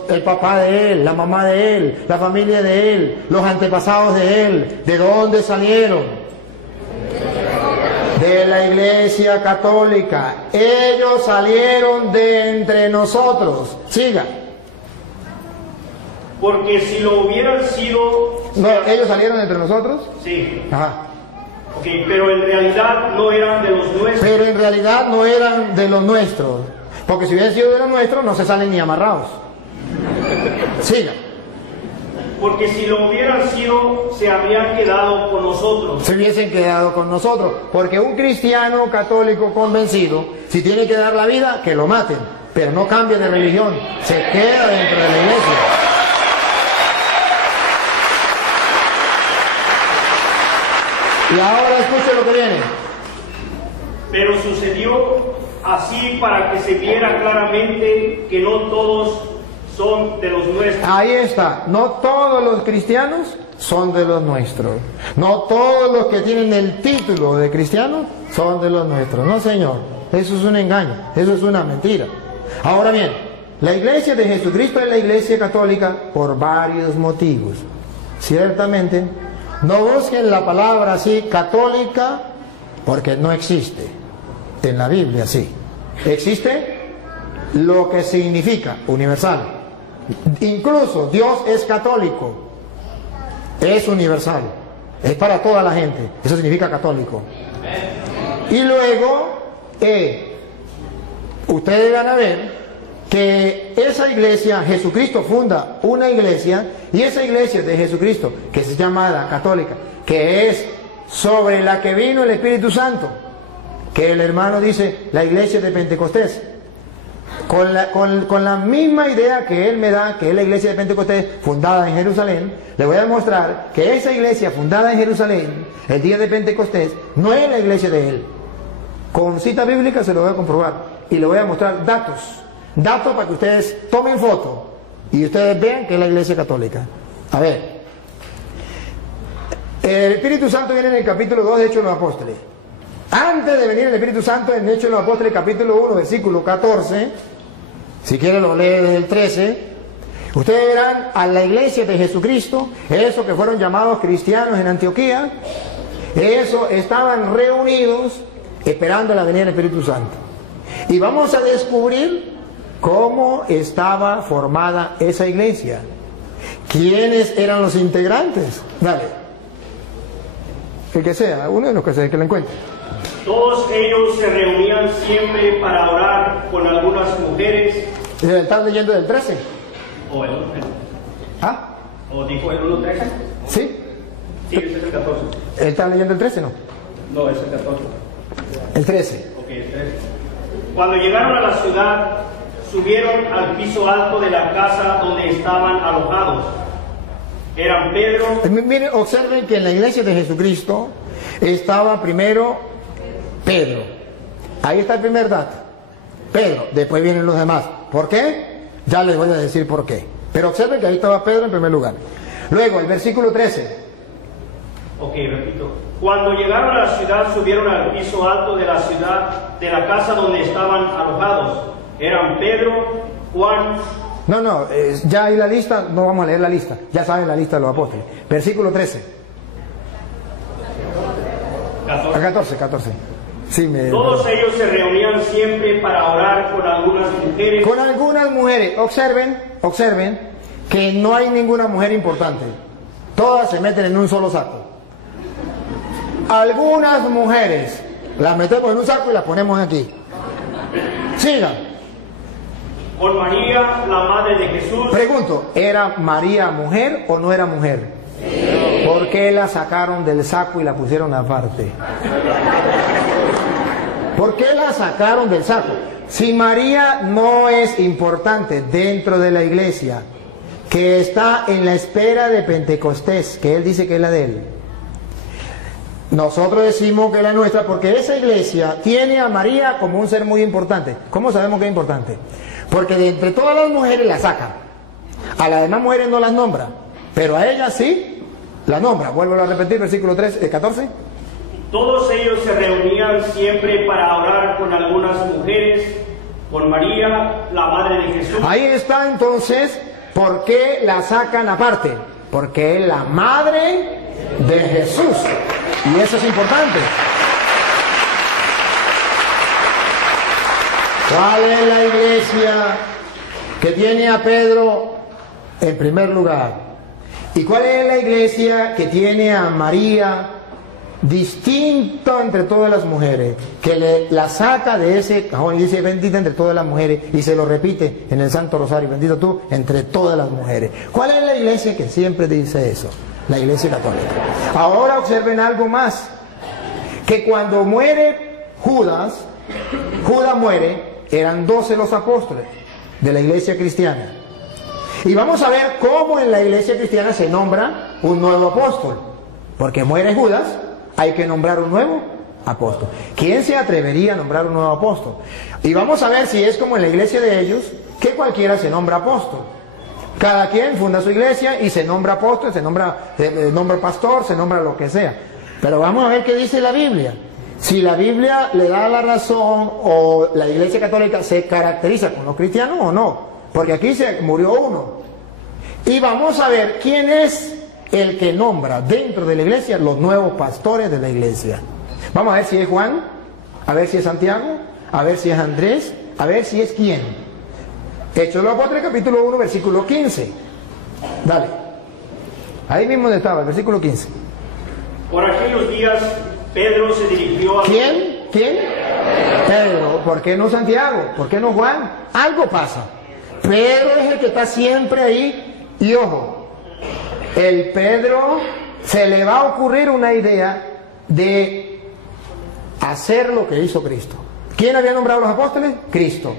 El papá de él, la mamá de él, la familia de él, los antepasados de él. ¿De dónde salieron? De la iglesia católica. Ellos salieron de entre nosotros. Siga. Porque si lo hubieran sido... No, ¿ellos salieron de entre nosotros? Sí. Ajá. Okay, pero en realidad no eran de los nuestros. Pero en realidad no eran de los nuestros. Porque si hubieran sido de los nuestros, no se salen ni amarrados. Siga. Porque si lo hubieran sido, se habrían quedado con nosotros. Se hubiesen quedado con nosotros. Porque un cristiano católico convencido, si tiene que dar la vida, que lo maten. Pero no cambie de religión. Se queda dentro de la iglesia. Y ahora escuche lo que viene. Pero sucedió así para que se viera claramente que no todos son de los nuestros. Ahí está. No todos los cristianos son de los nuestros. No todos los que tienen el título de cristiano son de los nuestros. No, señor. Eso es un engaño. Eso es una mentira. Ahora bien, la iglesia de Jesucristo es la iglesia católica por varios motivos. Ciertamente, no busquen la palabra así, católica, porque no existe. En la Biblia sí. Existe lo que significa universal. Incluso Dios es católico. Es universal. Es para toda la gente. Eso significa católico. Y luego, ustedes van a ver que esa iglesia, Jesucristo funda una iglesia, y esa iglesia de Jesucristo, que es llamada católica, que es sobre la que vino el Espíritu Santo, que el hermano dice la iglesia de Pentecostés, con la misma idea que él me da, que es la iglesia de Pentecostés fundada en Jerusalén, le voy a mostrar que esa iglesia fundada en Jerusalén, el día de Pentecostés, no es la iglesia de él. Con cita bíblica se lo voy a comprobar, y le voy a mostrar datos para que ustedes tomen foto y ustedes vean que es la iglesia católica. A ver, el Espíritu Santo viene en el capítulo 2 de Hechos de los Apóstoles. Antes de venir el Espíritu Santo, en Hechos de los Apóstoles, capítulo 1, versículo 14, si quieren lo lee desde el 13, ustedes verán a la iglesia de Jesucristo, esos que fueron llamados cristianos en Antioquía, esos estaban reunidos esperando la venida del Espíritu Santo. Y vamos a descubrir cómo estaba formada esa iglesia. ¿Quiénes eran los integrantes? Dale. El que sea, uno de los que sea, que lo encuentre. Todos ellos se reunían siempre para orar con algunas mujeres. ¿Estás leyendo del 13? ¿O el 1.13? ¿Ah? ¿O dijo el 1.13? ¿Sí? Sí, ese es el 14. ¿Él está leyendo el 13, no? No, es el 14. El 13. Ok, el 13. Cuando llegaron a la ciudad, subieron al piso alto de la casa donde estaban alojados. Eran Pedro. Miren, observen que en la iglesia de Jesucristo estaba primero Pedro. Ahí está el primer dato. Pedro, después vienen los demás. ¿Por qué? Ya les voy a decir por qué. Pero observen que ahí estaba Pedro en primer lugar. Luego, el versículo 13. Ok, repito. Cuando llegaron a la ciudad, subieron al piso alto de la ciudad, de la casa donde estaban alojados. Eran Pedro, Juan. No, ya hay la lista, no vamos a leer la lista. Ya saben la lista de los apóstoles. Versículo 13. 14. Sí, Todos ellos se reunían siempre para orar con algunas mujeres. Con algunas mujeres. Observen que no hay ninguna mujer importante. Todas se meten en un solo saco. Algunas mujeres las metemos en un saco y las ponemos aquí. Sigan. Con María, la madre de Jesús. Pregunto, ¿era María mujer o no era mujer? Sí. ¿Por qué la sacaron del saco y la pusieron aparte? ¿Por qué la sacaron del saco? Si María no es importante dentro de la iglesia, que está en la espera de Pentecostés, que él dice que es la de él, nosotros decimos que es la nuestra porque esa iglesia tiene a María como un ser muy importante. ¿Cómo sabemos que es importante? Porque de entre todas las mujeres la saca. A las demás mujeres no las nombra, pero a ella sí la nombra. Vuelvo a repetir, versículo 14. Todos ellos se reunían siempre para orar con algunas mujeres, con María, la madre de Jesús. Ahí está entonces, ¿por qué la sacan aparte? Porque es la madre de Jesús. Y eso es importante. ¿Cuál es la iglesia que tiene a Pedro en primer lugar? ¿Y cuál es la iglesia que tiene a María distinta entre todas las mujeres? Que la saca de ese cajón y dice bendita entre todas las mujeres y se lo repite en el Santo Rosario, bendito tú entre todas las mujeres. ¿Cuál es la iglesia que siempre dice eso? La iglesia católica. Ahora observen algo más, que cuando muere Judas muere, eran 12 los apóstoles de la iglesia cristiana. Y vamos a ver cómo en la iglesia cristiana se nombra un nuevo apóstol. Porque muere Judas, hay que nombrar un nuevo apóstol. ¿Quién se atrevería a nombrar un nuevo apóstol? Y vamos a ver si es como en la iglesia de ellos, que cualquiera se nombra apóstol. Cada quien funda su iglesia y se nombra apóstol, se nombra pastor, se nombra lo que sea. Pero vamos a ver qué dice la Biblia. Si la Biblia le da la razón o la iglesia católica se caracteriza con los cristianos o no. Porque aquí se murió uno. Y vamos a ver quién es el que nombra dentro de la iglesia los nuevos pastores de la iglesia. Vamos a ver si es Juan, a ver si es Santiago, a ver si es Andrés, a ver si es quién. Hechos de los Apóstoles, capítulo 1, versículo 15. Dale. Ahí mismo donde estaba, el versículo 15. Por aquellos días, Pedro se dirigió a... ¿Quién? Pedro. ¿Por qué no Santiago? ¿Por qué no Juan? Algo pasa. Pedro es el que está siempre ahí. Y ojo, el Pedro se le va a ocurrir una idea de hacer lo que hizo Cristo. ¿Quién había nombrado a los apóstoles? Cristo.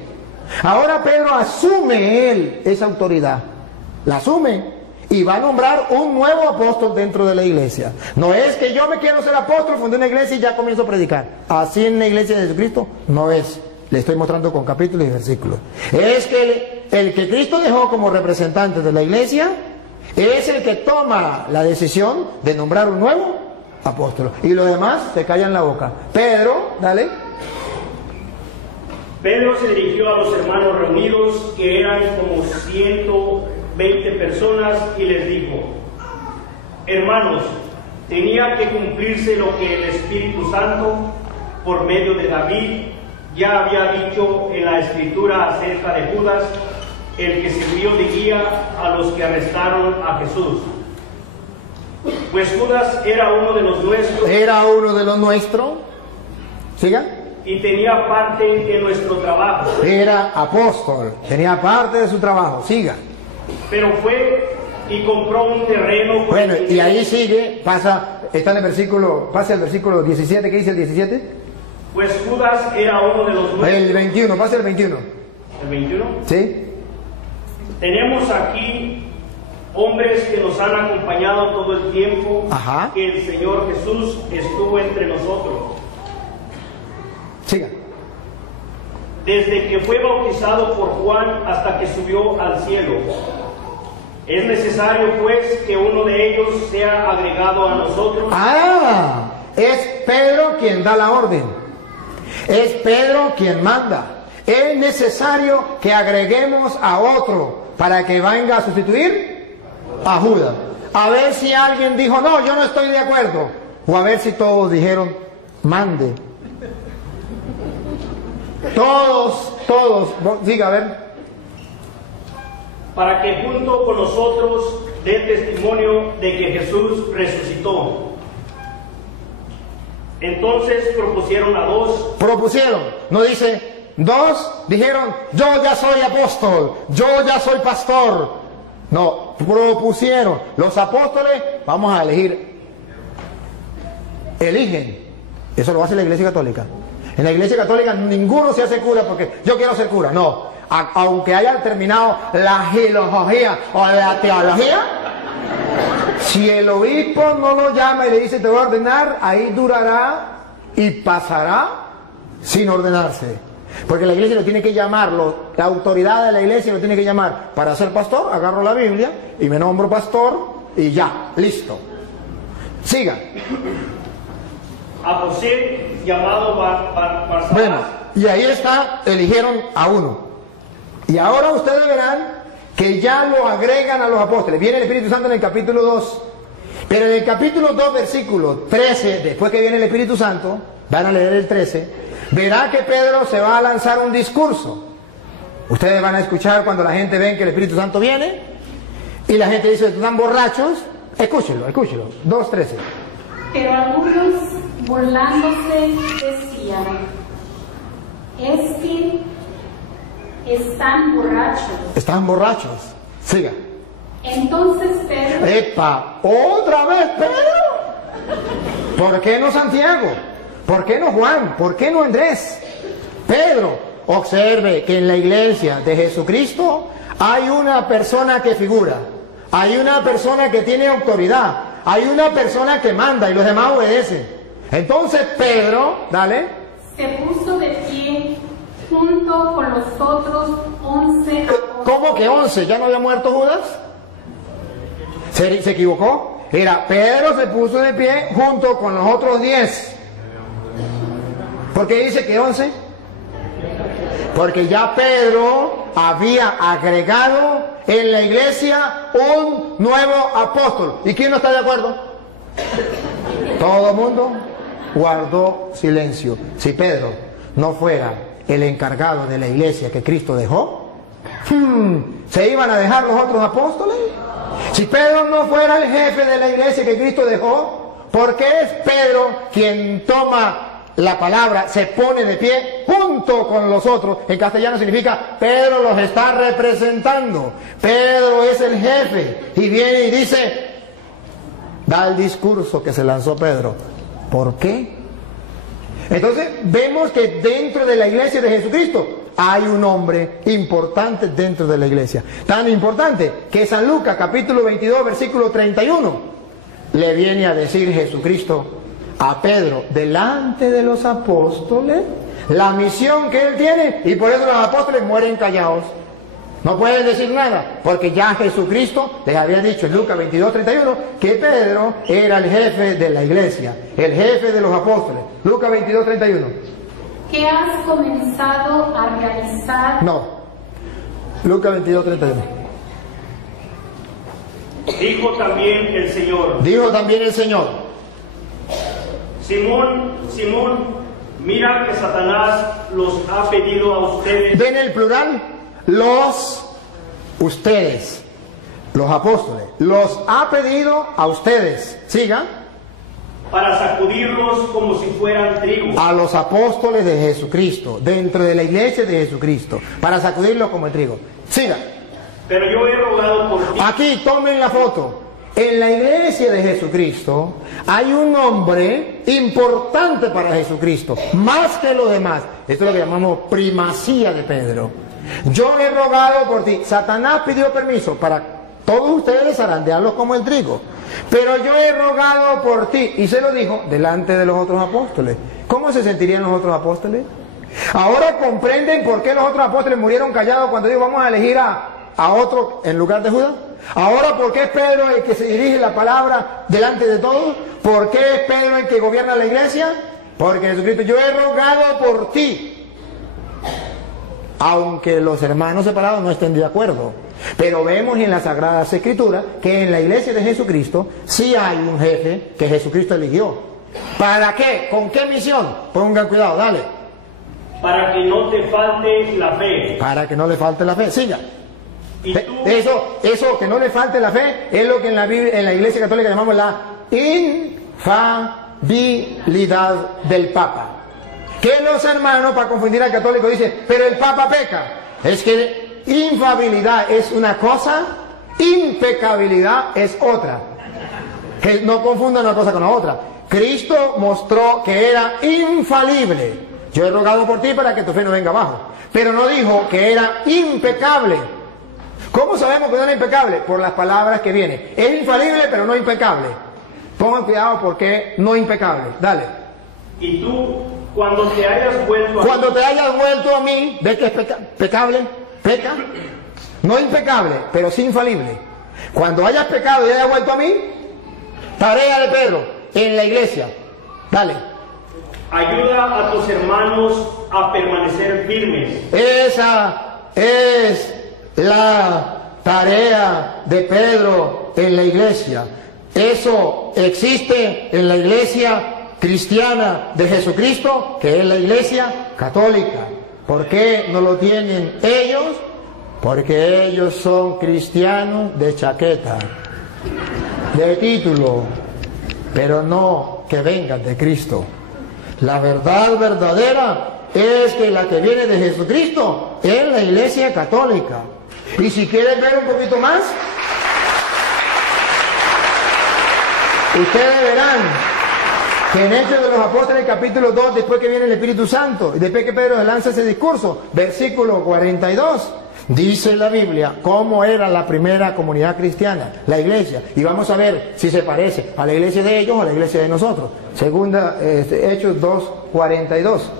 Ahora Pedro asume él esa autoridad, la asume y va a nombrar un nuevo apóstol dentro de la iglesia. No es que yo me quiero ser apóstol, fundé una iglesia y ya comienzo a predicar. Así en la iglesia de Jesucristo no es. Le estoy mostrando con capítulos y versículos. Es que el que Cristo dejó como representante de la iglesia es el que toma la decisión de nombrar un nuevo apóstol. Y los demás se callan la boca. Pedro, dale. Pedro se dirigió a los hermanos reunidos, que eran como 120 personas, y les dijo: hermanos, tenía que cumplirse lo que el Espíritu Santo, por medio de David, ya había dicho en la escritura acerca de Judas, el que sirvió de guía a los que arrestaron a Jesús. Pues Judas era uno de los nuestros. Era uno de los nuestros. Siga. Y tenía parte en nuestro trabajo. Era apóstol, tenía parte de su trabajo. Siga. Pero fue y compró un terreno. Bueno, y ahí sigue, pasa, está en el versículo, pasa el versículo 17, ¿qué dice el 17? Pues Judas era uno de los nuestros. El 21, pasa el 21. ¿El 21? ¿Sí? Tenemos aquí hombres que nos han acompañado todo el tiempo. Ajá. Que el Señor Jesús estuvo entre nosotros. Siga. Desde que fue bautizado por Juan hasta que subió al cielo. Es necesario pues que uno de ellos sea agregado a nosotros. Ah, es Pedro quien da la orden. Es Pedro quien manda. Es necesario que agreguemos a otro para que venga a sustituir a Judas. A ver si alguien dijo, no, yo no estoy de acuerdo. O a ver si todos dijeron, mande. Todos, diga, a ver. Para que junto con nosotros dé testimonio de que Jesús resucitó. Entonces propusieron a dos. Propusieron, no dice, dos dijeron, yo ya soy apóstol, yo ya soy pastor. No, propusieron. Los apóstoles, vamos a elegir. Eligen. Eso lo hace la Iglesia Católica. En la Iglesia Católica ninguno se hace cura porque yo quiero ser cura. No. Aunque haya terminado la filología o la teología, si el obispo no lo llama y le dice te voy a ordenar, ahí durará y pasará sin ordenarse. Porque la iglesia lo tiene que llamar, la autoridad de la iglesia lo tiene que llamar. Para ser pastor, agarro la Biblia y me nombro pastor y ya, listo. Siga. A José, llamado Barsabás. Bueno, y ahí está, eligieron a uno. Y ahora ustedes verán que ya lo agregan a los apóstoles. Viene el Espíritu Santo en el capítulo 2. Pero en el capítulo 2, versículo 13, después que viene el Espíritu Santo, van a leer el 13, verá que Pedro se va a lanzar un discurso. Ustedes van a escuchar cuando la gente ven que el Espíritu Santo viene y la gente dice, ¿están borrachos? Escúchelo. 2:13. Pero algunos, burlándose, decían, es que están borrachos. Están borrachos. Siga. Entonces Pedro... ¡Epa! ¿Otra vez Pedro? ¿Por qué no Santiago? ¿Por qué no Juan? ¿Por qué no Andrés? Pedro, observe que en la iglesia de Jesucristo hay una persona que figura, hay una persona que tiene autoridad, hay una persona que manda y los demás obedecen. Entonces Pedro, dale. Se puso de pie junto con los otros 11 apóstoles. ¿Cómo que 11? ¿Ya no había muerto Judas? ¿Se equivocó? Era Pedro se puso de pie junto con los otros 10. ¿Por qué dice que 11? Porque ya Pedro había agregado en la iglesia un nuevo apóstol. ¿Y quién no está de acuerdo? Todo el mundo guardó silencio. Si Pedro no fuera el encargado de la iglesia que Cristo dejó, ¿se iban a dejar los otros apóstoles? Si Pedro no fuera el jefe de la iglesia que Cristo dejó, ¿por qué es Pedro quien toma la palabra, se pone de pie junto con los otros? En castellano significa Pedro los está representando. Pedro es el jefe y viene y dice, da el discurso que se lanzó Pedro. ¿Por qué? Entonces vemos que dentro de la iglesia de Jesucristo hay un hombre importante dentro de la iglesia. Tan importante que San Lucas capítulo 22 versículo 31 le viene a decir Jesucristo a Pedro delante de los apóstoles la misión que él tiene, y por eso los apóstoles mueren callados. No pueden decir nada, porque ya Jesucristo les había dicho en Lucas 22:31 que Pedro era el jefe de la iglesia, el jefe de los apóstoles. Lucas 22:31. ¿Qué has comenzado a realizar? No. Lucas 22:31. Dijo también el Señor. Dijo también el Señor. Simón, Simón, Mira que Satanás los ha pedido a ustedes. ¿Ven el plural? Ustedes, los apóstoles, los ha pedido a ustedes. Siga. Para sacudirlos como si fueran trigo. A los apóstoles de Jesucristo, dentro de la iglesia de Jesucristo, para sacudirlos como el trigo. Siga. Pero yo he rogado por ti. Aquí, tomen la foto. En la iglesia de Jesucristo hay un hombre importante para Jesucristo, más que los demás. Esto es lo que llamamos primacía de Pedro. Yo he rogado por ti. Satanás pidió permiso para todos ustedes zarandearlos como el trigo. Pero yo he rogado por ti. Y se lo dijo delante de los otros apóstoles. ¿Cómo se sentirían los otros apóstoles? Ahora comprenden por qué los otros apóstoles murieron callados cuando dijo vamos a elegir a otro en lugar de Judas. Ahora, ¿por qué es Pedro el que se dirige la palabra delante de todos? ¿Por qué es Pedro el que gobierna la iglesia? Porque Jesucristo, yo he rogado por ti. Aunque los hermanos separados no estén de acuerdo. Pero vemos en las Sagradas Escrituras que en la iglesia de Jesucristo sí hay un jefe que Jesucristo eligió. ¿Para qué? ¿Con qué misión? Pongan cuidado, dale. Para que no te falte la fe. Para que no le falte la fe. Siga. Y tú, Eso que no le falte la fe es lo que en la Iglesia Católica llamamos la infalibilidad del Papa. Que los hermanos, para confundir al católico, dicen, pero el Papa peca. Es que infalibilidad es una cosa, impecabilidad es otra. Que no confundan una cosa con la otra. Cristo mostró que era infalible. Yo he rogado por ti para que tu fe no venga abajo. Pero no dijo que era impecable. ¿Cómo sabemos que no era impecable? Por las palabras que vienen. Es infalible, pero no impecable. Pongan cuidado porque no impecable. Dale. Y tú, cuando te hayas vuelto a mí, ¿ves que es pecable? ¿Peca? No impecable, pero sí infalible. Cuando hayas pecado y hayas vuelto a mí, tarea de Pedro en la iglesia. Dale. Ayuda a tus hermanos a permanecer firmes. Esa es la tarea de Pedro en la iglesia. Eso existe en la iglesia cristiana de Jesucristo, que es la iglesia católica. ¿Por qué no lo tienen ellos? Porque ellos son cristianos de chaqueta, de título, pero no que vengan de Cristo. La verdad verdadera es que la que viene de Jesucristo es la iglesia católica. Y si quieren ver un poquito más, ustedes verán que en Hechos de los Apóstoles, capítulo 2, después que viene el Espíritu Santo, y después que Pedro lanza ese discurso, versículo 42, dice la Biblia cómo era la primera comunidad cristiana, la iglesia, y vamos a ver si se parece a la iglesia de ellos o a la iglesia de nosotros. Segunda, Hechos 2, 42.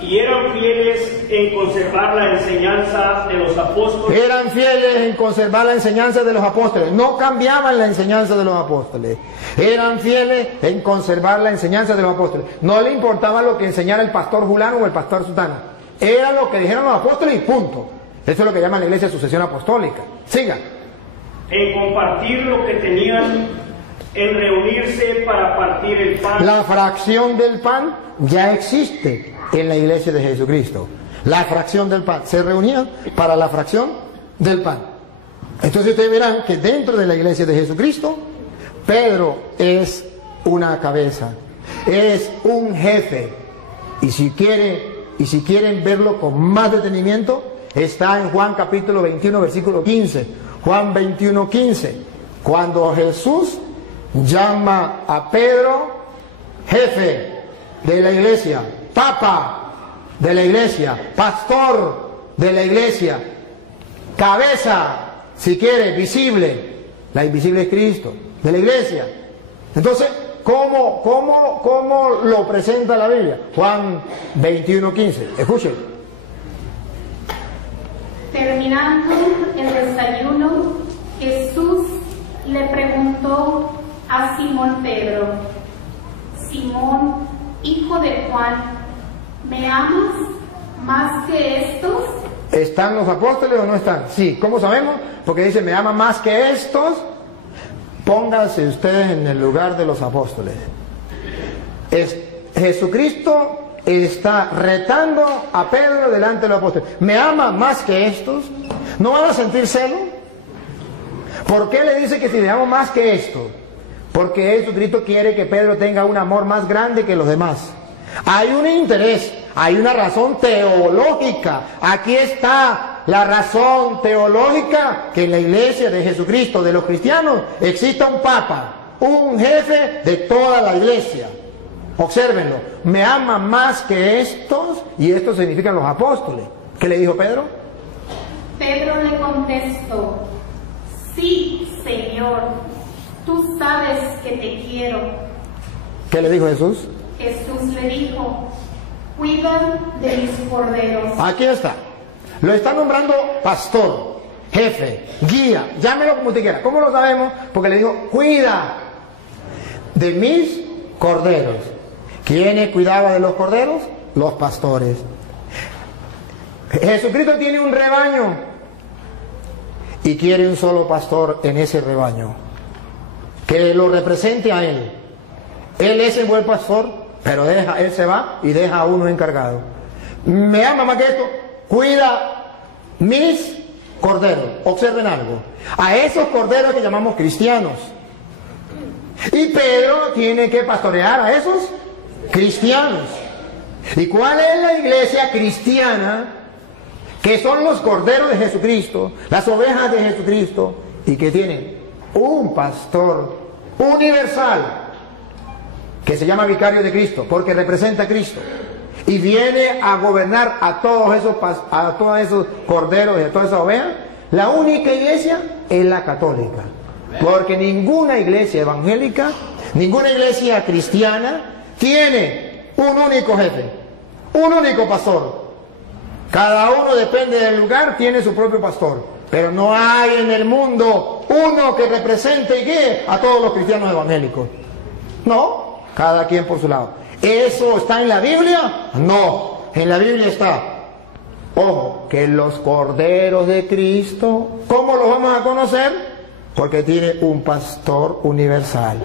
Y eran fieles en conservar la enseñanza de los apóstoles. Eran fieles en conservar la enseñanza de los apóstoles. No cambiaban la enseñanza de los apóstoles. Eran fieles en conservar la enseñanza de los apóstoles. No le importaba lo que enseñara el pastor fulano o el pastor sutano. Era lo que dijeron los apóstoles y punto. Eso es lo que llama la iglesia sucesión apostólica. Siga. En compartir lo que tenían, en reunirse para partir el pan. La fracción del pan ya existe en la iglesia de Jesucristo. La fracción del pan. Se reunían para la fracción del pan. Entonces ustedes verán que dentro de la iglesia de Jesucristo, Pedro es una cabeza, es un jefe. Y si quieren verlo con más detenimiento, está en Juan capítulo 21, versículo 15. Juan 21, 15. Cuando Jesús llama a Pedro jefe de la iglesia, papa de la iglesia, pastor de la iglesia, cabeza, si quiere, visible, la invisible es Cristo, de la iglesia. Entonces, ¿cómo lo presenta la Biblia? Juan 21, 15. Escuchen. Terminando el desayuno, Jesús le preguntó a Simón Pedro: Simón, hijo de Juan, ¿me amas más que estos? ¿Están los apóstoles o no están? Sí. ¿Cómo sabemos? Porque dice, ¿me ama más que estos? Pónganse ustedes en el lugar de los apóstoles. Jesucristo está retando a Pedro delante de los apóstoles. ¿Me ama más que estos? ¿No van a sentir celo? ¿Por qué le dice que si le amo más que esto? Porque Jesucristo quiere que Pedro tenga un amor más grande que los demás. Hay un interés, hay una razón teológica. Aquí está la razón teológica, que en la iglesia de Jesucristo, de los cristianos, exista un papa, un jefe de toda la iglesia. Obsérvenlo, me ama más que estos, y estos significan los apóstoles. ¿Qué le dijo Pedro? Pedro le contestó: sí, Señor, tú sabes que te quiero. ¿Qué le dijo Jesús? Jesús le dijo: cuida de mis corderos. Aquí está. Lo está nombrando pastor, jefe, guía, llámelo como usted quiera. ¿Cómo lo sabemos? Porque le dijo: cuida de mis corderos. ¿Quién cuidaba de los corderos? Los pastores. Jesucristo tiene un rebaño y quiere un solo pastor en ese rebaño que lo represente a él. Él es el buen pastor, pero él se va y deja a uno encargado. Me ama más que esto, cuida mis corderos. Observen algo, a esos corderos que llamamos cristianos. Y Pedro tiene que pastorear a esos cristianos. ¿Y cuál es la iglesia cristiana? Que son los corderos de Jesucristo, las ovejas de Jesucristo, y que tienen un pastor universal que se llama vicario de Cristo, porque representa a Cristo, y viene a gobernar a todos esos corderos y a todas esas ovejas. La única iglesia es la católica, porque ninguna iglesia evangélica, ninguna iglesia cristiana tiene un único jefe, un único pastor. Cada uno, depende del lugar, tiene su propio pastor, pero no hay en el mundo uno que represente y guíe a todos los cristianos evangélicos. No, cada quien por su lado. ¿Eso está en la Biblia? No, en la Biblia está, ojo, que los corderos de Cristo, ¿cómo los vamos a conocer? Porque tiene un pastor universal.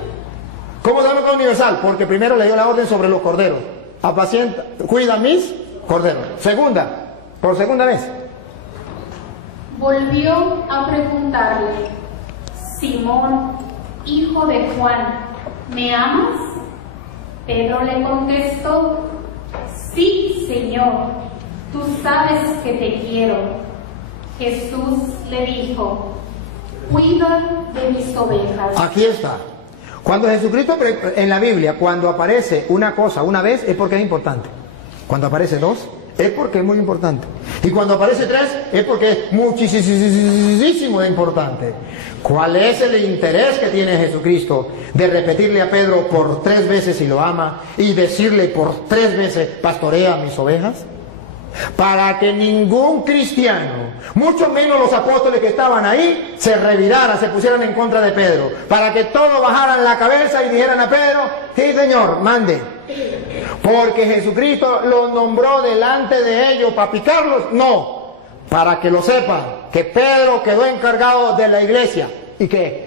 ¿Cómo se llama pastor universal? Porque primero le dio la orden sobre los corderos: apacienta, cuida mis corderos. Por segunda vez volvió a preguntarle: Simón, hijo de Juan, ¿me amas? Pedro le contestó: sí, Señor, tú sabes que te quiero. Jesús le dijo: cuida de mis ovejas. Aquí está. Cuando Jesucristo, en la Biblia, cuando aparece una cosa una vez, es porque es importante. Cuando aparece dos, es porque es muy importante. Y cuando aparece tres, es porque es muchísimo de importante. ¿Cuál es el interés que tiene Jesucristo de repetirle a Pedro por 3 veces si lo ama y decirle por 3 veces: pastorea mis ovejas? Para que ningún cristiano, mucho menos los apóstoles que estaban ahí, se reviraran, se pusieran en contra de Pedro. Para que todos bajaran la cabeza y dijeran a Pedro: sí, Señor, mande. Porque Jesucristo los nombró delante de ellos para picarlos. No, para que lo sepan, que Pedro quedó encargado de la iglesia. ¿Y qué?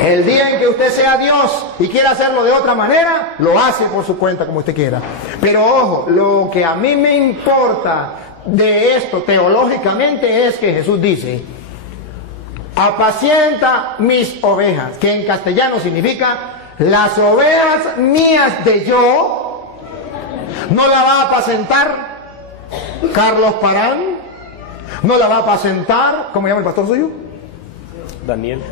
El día en que usted sea Dios y quiera hacerlo de otra manera, lo hace por su cuenta, como usted quiera. Pero ojo, lo que a mí me importa de esto teológicamente es que Jesús dice: apacienta mis ovejas, que en castellano significa: las ovejas mías de yo. ¿No la va a apacentar Carlos Parán? ¿No la va a apacentar, cómo llama el pastor suyo? Daniel.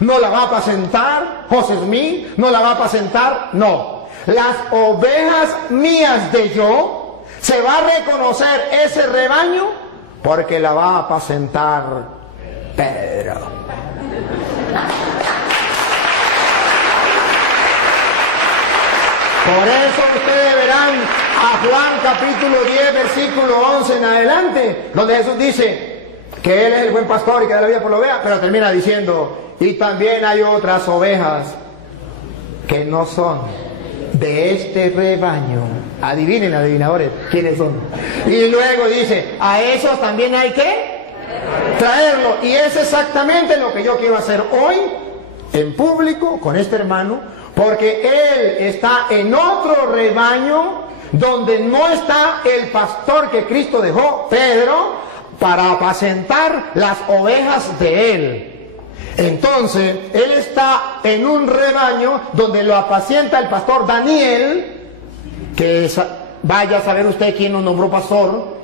¿No la va a apacentar José Smith? ¿No la va a apacentar? No. Las ovejas mías de yo, se va a reconocer ese rebaño porque la va a apacentar Pedro. Por eso ustedes verán a Juan capítulo 10 versículo 11 en adelante, donde Jesús dice que Él es el buen pastor y que da la vida por la oveja, pero termina diciendo: y también hay otras ovejas que no son de este rebaño. Adivinen, adivinadores, ¿quiénes son? Y luego dice: a esos también hay que traerlo. Y es exactamente lo que yo quiero hacer hoy en público con este hermano, porque él está en otro rebaño donde no está el pastor que Cristo dejó, Pedro, para apacentar las ovejas de él. Entonces, él está en un rebaño donde lo apacienta el pastor Daniel, que vaya a saber usted quién nos nombró pastor,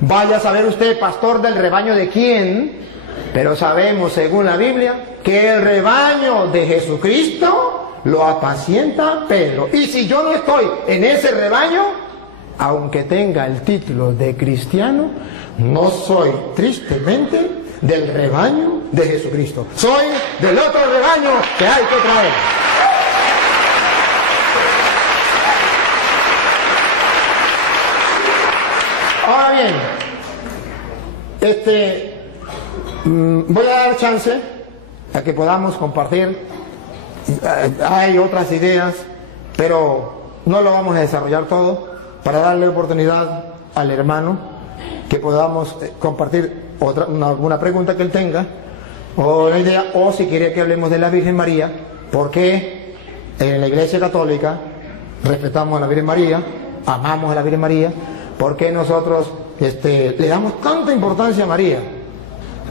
vaya a saber usted pastor del rebaño de quién, pero sabemos según la Biblia que el rebaño de Jesucristo lo apacienta Pedro. Y si yo no estoy en ese rebaño, aunque tenga el título de cristiano, no soy tristemente del rebaño de Jesucristo. Soy del otro rebaño que hay que traer. Ahora bien, voy a dar chance a que podamos compartir. Hay otras ideas, pero no lo vamos a desarrollar todo, para darle oportunidad al hermano que podamos compartir alguna pregunta que él tenga, o una idea, o si quiere que hablemos de la Virgen María, porque en la Iglesia Católica respetamos a la Virgen María, amamos a la Virgen María, porque nosotros le damos tanta importancia a María.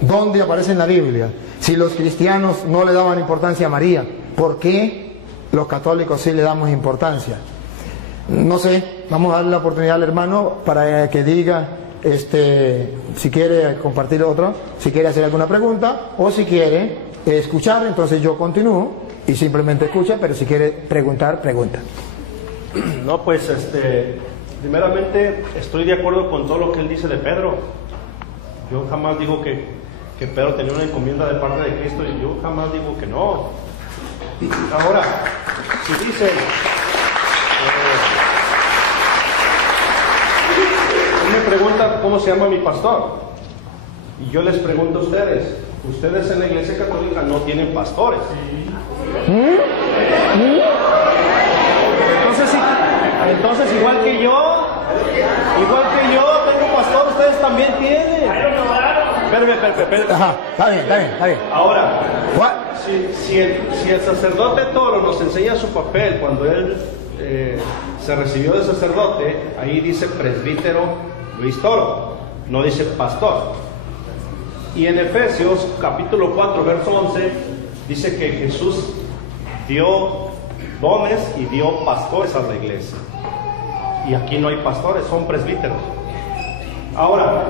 ¿Dónde aparece en la Biblia? Si los cristianos no le daban importancia a María, ¿por qué los católicos sí le damos importancia? No sé, vamos a darle la oportunidad al hermano para que diga si quiere compartir otro, si quiere hacer alguna pregunta, o si quiere escuchar, entonces yo continúo y simplemente escucha, pero si quiere preguntar, pregunta. No, pues primeramente estoy de acuerdo con todo lo que él dice de Pedro. Yo jamás digo que Pedro tenía una encomienda de parte de Cristo, y yo jamás digo que no. Ahora, si dicen, me preguntan cómo se llama mi pastor, y yo les pregunto a ustedes en la Iglesia Católica no tienen pastores. Entonces igual que yo tengo pastor, ustedes también tienen. Espérame. Ajá, está bien. Ahora, si el sacerdote Toro nos enseña su papel cuando él se recibió de sacerdote, ahí dice presbítero Luis Toro, no dice pastor. Y en Efesios capítulo 4 verso 11 dice que Jesús dio dones y dio pastores a la iglesia, y aquí no hay pastores, son presbíteros. Ahora,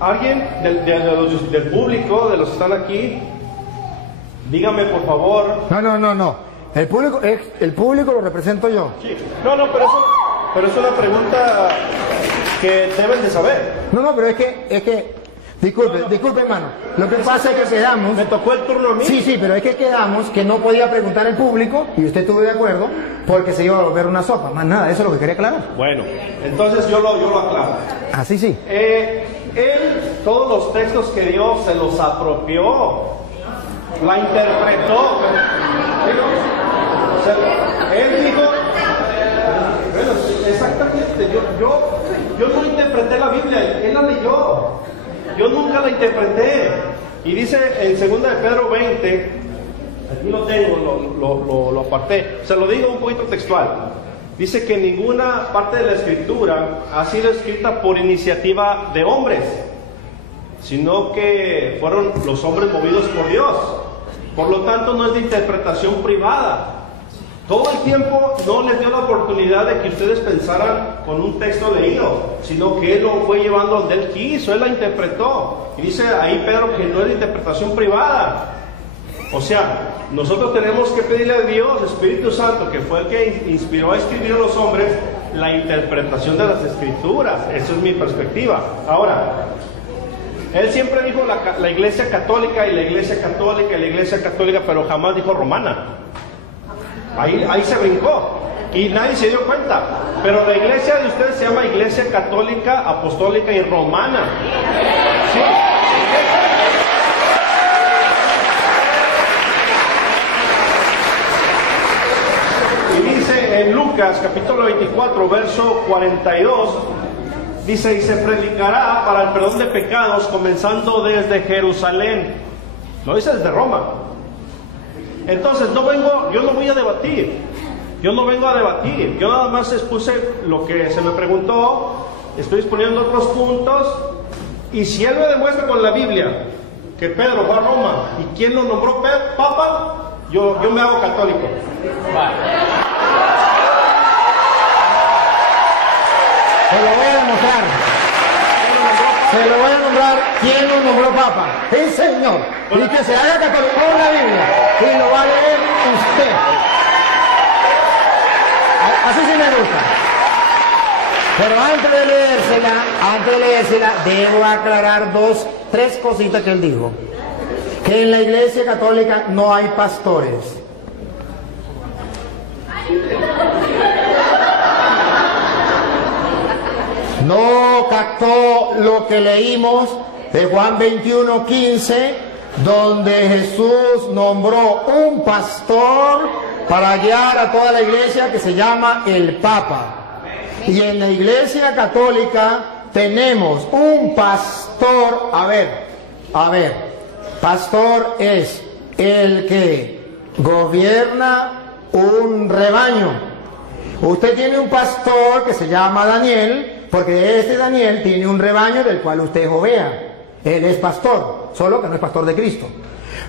alguien del público, de los que están aquí, dígame por favor. No. El público lo represento yo. Sí. No, pero es una pregunta que deben de saber. No, pero es que disculpe hermano. Lo que pasa es que quedamos. Me tocó el turno a mí. Sí, pero es que quedamos que no podía preguntar el público, y usted estuvo de acuerdo, porque se iba a volver una sopa. Más nada, eso es lo que quería aclarar. Bueno, entonces yo lo aclaro. Así sí. Él, todos los textos que dio, se los apropió, la interpretó. Él dijo, bueno, exactamente, yo no interpreté la Biblia, él la leyó, yo nunca la interpreté. Y dice en 2 de Pedro 20, aquí lo tengo, lo aparté, se lo digo un poquito textual. Dice que ninguna parte de la Escritura ha sido escrita por iniciativa de hombres, sino que fueron los hombres movidos por Dios. Por lo tanto, no es de interpretación privada. Todo el tiempo no les dio la oportunidad de que ustedes pensaran con un texto leído, sino que Él lo fue llevando donde Él quiso, Él la interpretó. Y dice ahí Pedro que no es de interpretación privada. O sea, nosotros tenemos que pedirle a Dios, Espíritu Santo, que fue el que inspiró a escribir a los hombres, la interpretación de las Escrituras. Esa es mi perspectiva. Ahora, él siempre dijo la Iglesia Católica y la Iglesia Católica y la Iglesia Católica, pero jamás dijo romana. Ahí se brincó y nadie se dio cuenta. Pero la iglesia de ustedes se llama Iglesia Católica, Apostólica y Romana. Sí. Y dice en Lucas capítulo 24 verso 42, dice: y se predicará para el perdón de pecados comenzando desde Jerusalén. No dice desde Roma. Entonces yo no voy a debatir. Yo no vengo a debatir. Yo nada más expuse lo que se me preguntó. Estoy exponiendo otros puntos. Y si él me demuestra con la Biblia que Pedro fue a Roma y quién lo nombró papa, yo me hago católico. Vale. Se lo voy a demostrar. Se lo voy a nombrar quién lo nombró papa. El Señor. Y que se haga católico con la Biblia. Y lo va a leer usted. Así sí me gusta. Pero antes de leérsela, debo aclarar tres cositas que él dijo. Que en la Iglesia Católica no hay pastores. No captó lo que leímos de Juan 21:15, donde Jesús nombró un pastor para guiar a toda la iglesia, que se llama el Papa. Y en la Iglesia Católica tenemos un pastor. A ver, pastor es el que gobierna un rebaño. Usted tiene un pastor que se llama Daniel, porque este Daniel tiene un rebaño del cual usted es oveja. Él es pastor, solo que no es pastor de Cristo.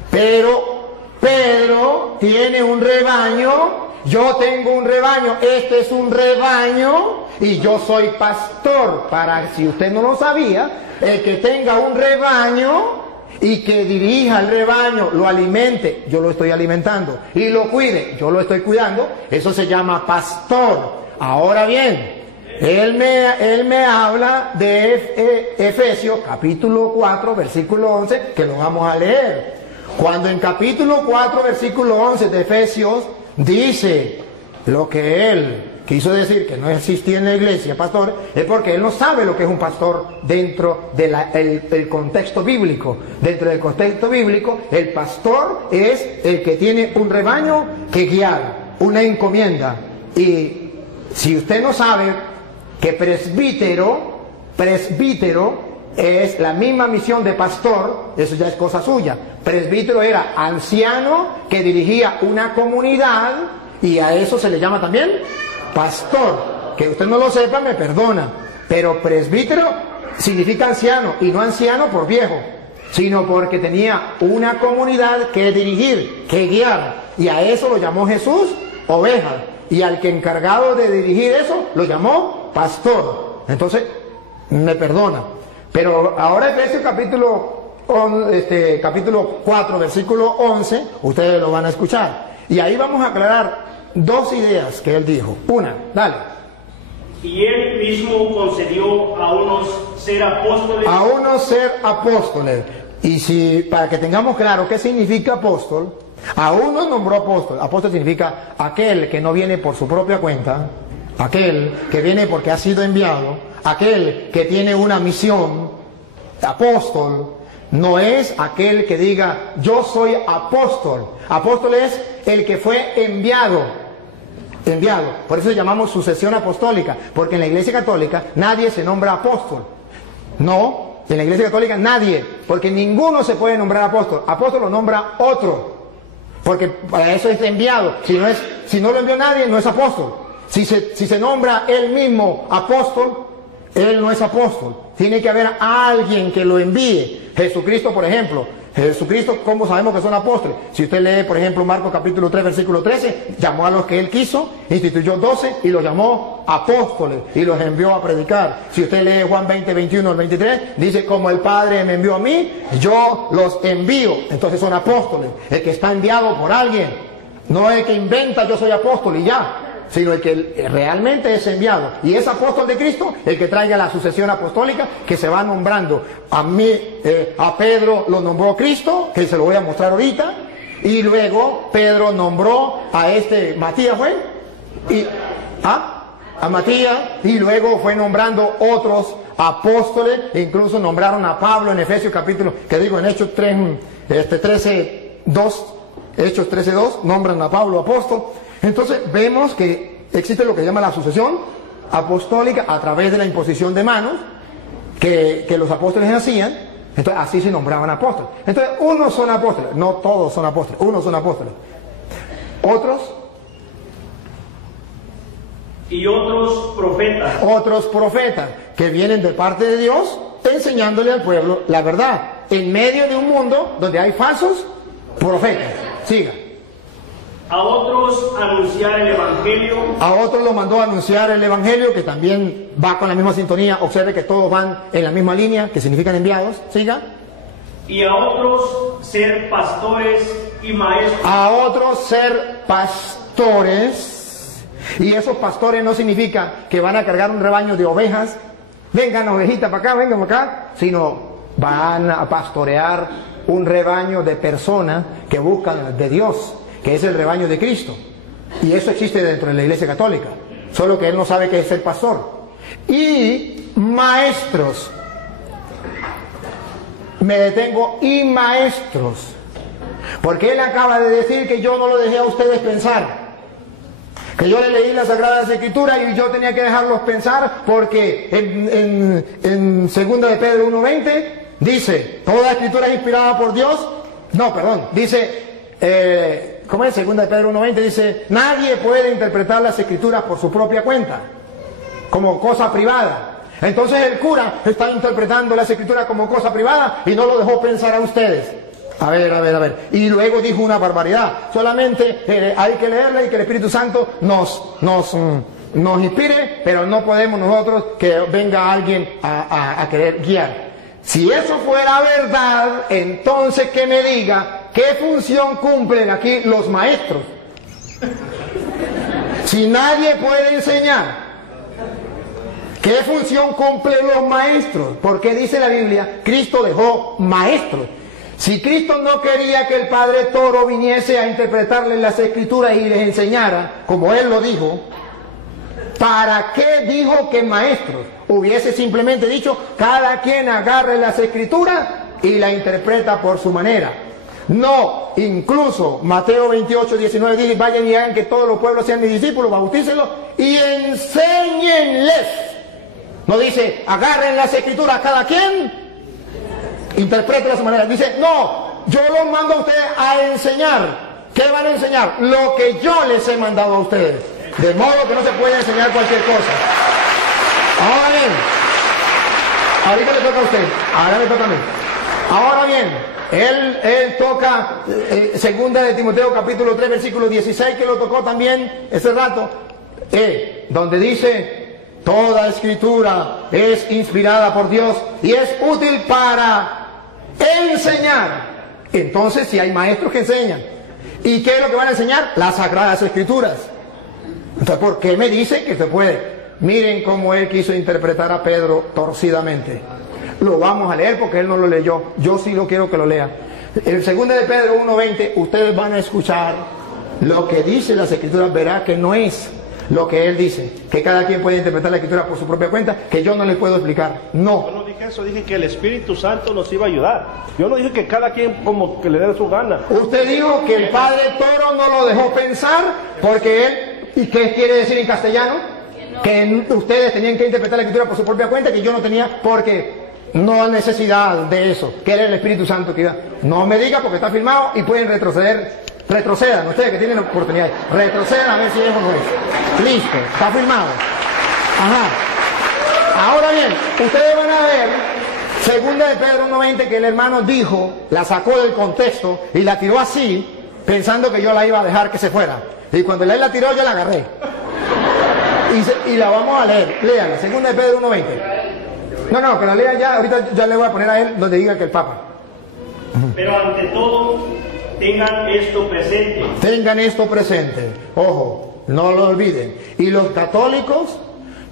Pero Pedro tiene un rebaño. Yo tengo un rebaño, este es un rebaño y yo soy pastor. Para, si usted no lo sabía, el que tenga un rebaño y que dirija el rebaño, lo alimente, yo lo estoy alimentando, y lo cuide, yo lo estoy cuidando, eso se llama pastor. Ahora bien, él me habla de Efesios capítulo 4 versículo 11, que lo vamos a leer. Cuando en capítulo 4 versículo 11 de Efesios dice lo que él quiso decir, que no existía en la iglesia pastor, es porque él no sabe lo que es un pastor dentro del contexto bíblico. Dentro del contexto bíblico, el pastor es el que tiene un rebaño que guiar, una encomienda. Y si usted no sabe que presbítero es la misma misión de pastor, eso ya es cosa suya. Presbítero era anciano que dirigía una comunidad, y a eso se le llama también pastor. Que usted no lo sepa, me perdona, pero presbítero significa anciano, y no anciano por viejo, sino porque tenía una comunidad que dirigir, que guiar, y a eso lo llamó Jesús oveja, y al que encargado de dirigir eso lo llamó pastor. Entonces, me perdona. Pero ahora Efesios capítulo 4 versículo 11, ustedes lo van a escuchar, y ahí vamos a aclarar dos ideas que él dijo. Una, dale. Y él mismo concedió a unos ser apóstoles. A unos ser apóstoles. Y si, para que tengamos claro qué significa apóstol, a unos nombró apóstol. Apóstol significa aquel que no viene por su propia cuenta, aquel que viene porque ha sido enviado, aquel que tiene una misión. Apóstol no es aquel que diga yo soy apóstol. Apóstol es el que fue enviado. Por eso llamamos sucesión apostólica, porque en la Iglesia Católica nadie se nombra apóstol. No, en la Iglesia Católica nadie, porque ninguno se puede nombrar apóstol. Apóstol lo nombra otro, porque para eso es enviado. Si no lo envió nadie, no es apóstol. Si se nombra él mismo apóstol, él no es apóstol. Tiene que haber alguien que lo envíe. Jesucristo, por ejemplo. Jesucristo, ¿cómo sabemos que son apóstoles? Si usted lee, por ejemplo, Marcos capítulo 3, versículo 13, llamó a los que él quiso, instituyó 12 y los llamó apóstoles y los envió a predicar. Si usted lee Juan 20, 21 al 23, dice, como el Padre me envió a mí, yo los envío. Entonces son apóstoles. El que está enviado por alguien, no el que inventa yo soy apóstol y ya, sino el que realmente es enviado. Y es apóstol de Cristo el que traiga la sucesión apostólica que se va nombrando. A Pedro lo nombró Cristo, que se lo voy a mostrar ahorita, y luego Pedro nombró a Matías, ¿fue? A Matías, y luego fue nombrando otros apóstoles, e incluso nombraron a Pablo en Efesios capítulo, en Hechos 13:2, Hechos 13:2, nombran a Pablo apóstol. Entonces vemos que existe lo que se llama la sucesión apostólica a través de la imposición de manos que los apóstoles hacían. Entonces así se nombraban apóstoles. Entonces unos son apóstoles, no todos son apóstoles, unos son apóstoles. Otros. Y otros profetas. Otros profetas que vienen de parte de Dios enseñándole al pueblo la verdad. En medio de un mundo donde hay falsos profetas. Siga. A otros anunciar el Evangelio. A otros lo mandó a anunciar el Evangelio, que también va con la misma sintonía. Observe que todos van en la misma línea, que significan enviados. Siga. Y a otros ser pastores y maestros. A otros ser pastores. Y esos pastores no significa que van a cargar un rebaño de ovejas. Vengan ovejitas para acá, vengan para acá. Sino van a pastorear un rebaño de personas que buscan de Dios, que es el rebaño de Cristo. Y eso existe dentro de la Iglesia Católica, solo que él no sabe qué es ser pastor. Y maestros, me detengo, y maestros, porque él acaba de decir que yo no lo dejé a ustedes pensar, que yo le leí las Sagradas Escrituras y yo tenía que dejarlos pensar, porque en 2 de Pedro 1:20 dice, toda escritura es inspirada por Dios. No, perdón, dice... ¿Cómo es? 2 de Pedro 1:20 dice, nadie puede interpretar las escrituras por su propia cuenta, como cosa privada. Entonces el cura está interpretando las escrituras como cosa privada y no lo dejó pensar a ustedes. A ver. Y luego dijo una barbaridad. Solamente hay que leerla y que el Espíritu Santo nos inspire, pero no podemos nosotros que venga alguien a querer guiar. Si eso fuera verdad, entonces que me diga ¿qué función cumplen aquí los maestros? Si nadie puede enseñar, ¿qué función cumplen los maestros? Porque dice la Biblia, Cristo dejó maestros. Si Cristo no quería que el Padre Toro viniese a interpretarles las Escrituras y les enseñara, como Él lo dijo, ¿para qué dijo que maestros? Hubiese simplemente dicho, cada quien agarre las Escrituras y la interpreta por su manera. No, incluso Mateo 28:19 dice, vayan y hagan que todos los pueblos sean mis discípulos, bautícenlos y enséñenles. No dice, agarren las Escrituras cada quien, interpreten a su manera. Dice, no, yo los mando a ustedes a enseñar. ¿Qué van a enseñar? Lo que yo les he mandado a ustedes. De modo que no se puede enseñar cualquier cosa. Ahora bien, ahorita le toca a usted, ahora me toca a mí. Ahora bien, él toca 2 de Timoteo capítulo 3 versículo 16, que lo tocó también ese rato, donde dice, toda escritura es inspirada por Dios y es útil para enseñar. Entonces, si hay maestros que enseñan, ¿y qué es lo que van a enseñar? Las Sagradas Escrituras. Entonces, ¿por qué me dice que se puede? Miren cómo él quiso interpretar a Pedro torcidamente. Lo vamos a leer porque él no lo leyó. Yo sí lo quiero que lo lea. En 2 de Pedro 1:20, ustedes van a escuchar lo que dice las Escrituras. Verá que no es lo que él dice, que cada quien puede interpretar la Escritura por su propia cuenta, que yo no les puedo explicar. No. Yo no dije eso, dije que el Espíritu Santo nos iba a ayudar. Yo no dije que cada quien como que le dé su gana. Usted dijo que el Padre Toro no lo dejó pensar porque él... ¿Y qué quiere decir en castellano? Que ustedes tenían que interpretar la Escritura por su propia cuenta, que yo no tenía, porque no hay necesidad de eso, que era el Espíritu Santo que iba. No me diga porque está filmado y pueden retroceder. Retrocedan, ustedes que tienen la oportunidad, retrocedan a ver si es o no es. Listo, está filmado. Ajá. Ahora bien, ustedes van a ver 2 de Pedro 1:20, que el hermano dijo, la sacó del contexto y la tiró así, pensando que yo la iba a dejar que se fuera. Y cuando él la tiró, yo la agarré. Y la vamos a leer. Léala, 2 de Pedro 1:20. No, que la lea ya. Ahorita ya le voy a poner a él donde diga que el Papa. Pero ante todo, tengan esto presente. Tengan esto presente. Ojo, no lo olviden. Y los católicos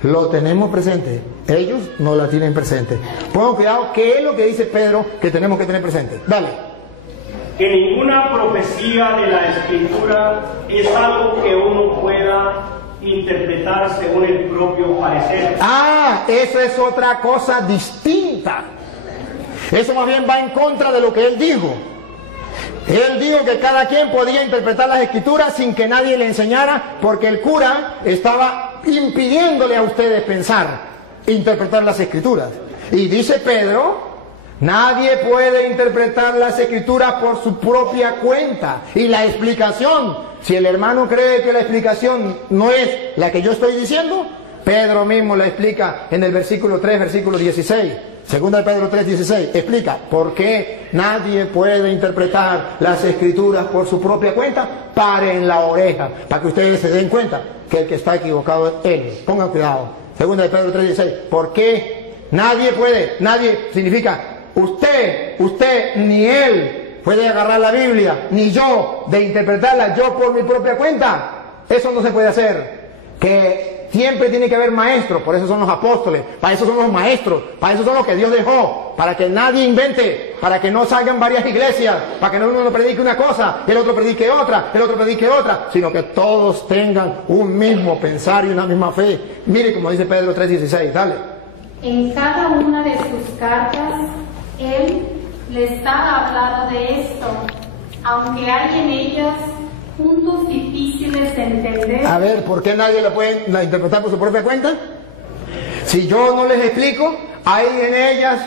lo tenemos presente. Ellos no la tienen presente. Pongan cuidado, ¿qué es lo que dice Pedro que tenemos que tener presente? Dale. Que ninguna profecía de la Escritura es algo que uno pueda interpretar según el propio parecer. Ah, eso es otra cosa distinta. Eso más bien va en contra de lo que él dijo. Él dijo que cada quien podía interpretar las Escrituras sin que nadie le enseñara, porque el cura estaba impidiéndole a ustedes pensar, interpretar las Escrituras. Y dice Pedro, Nadie puede interpretar las Escrituras por su propia cuenta. Y la explicación, si el hermano cree que la explicación no es la que yo estoy diciendo, Pedro mismo la explica en el versículo 3, versículo 16. Segunda de Pedro 3, 16. Explica por qué nadie puede interpretar las Escrituras por su propia cuenta. Paren la oreja, para que ustedes se den cuenta que el que está equivocado es él. Pongan cuidado. Segunda de Pedro 3, 16. ¿Por qué nadie puede? Nadie significa usted, ni él puede agarrar la Biblia, ni yo, de interpretarla yo por mi propia cuenta. Eso no se puede hacer. Que siempre tiene que haber maestros, por eso son los apóstoles, para eso son los maestros, para eso son los que Dios dejó, para que nadie invente, para que no salgan varias iglesias, para que no uno predique una cosa, el otro predique otra, el otro predique otra, sino que todos tengan un mismo pensar y una misma fe. Mire como dice Pedro 3:16, dale. En cada una de sus cartas, él les ha hablado de esto, aunque hay en ellas puntos difíciles de entender. A ver, ¿por qué nadie la puede interpretar por su propia cuenta? Si yo no les explico, hay en ellas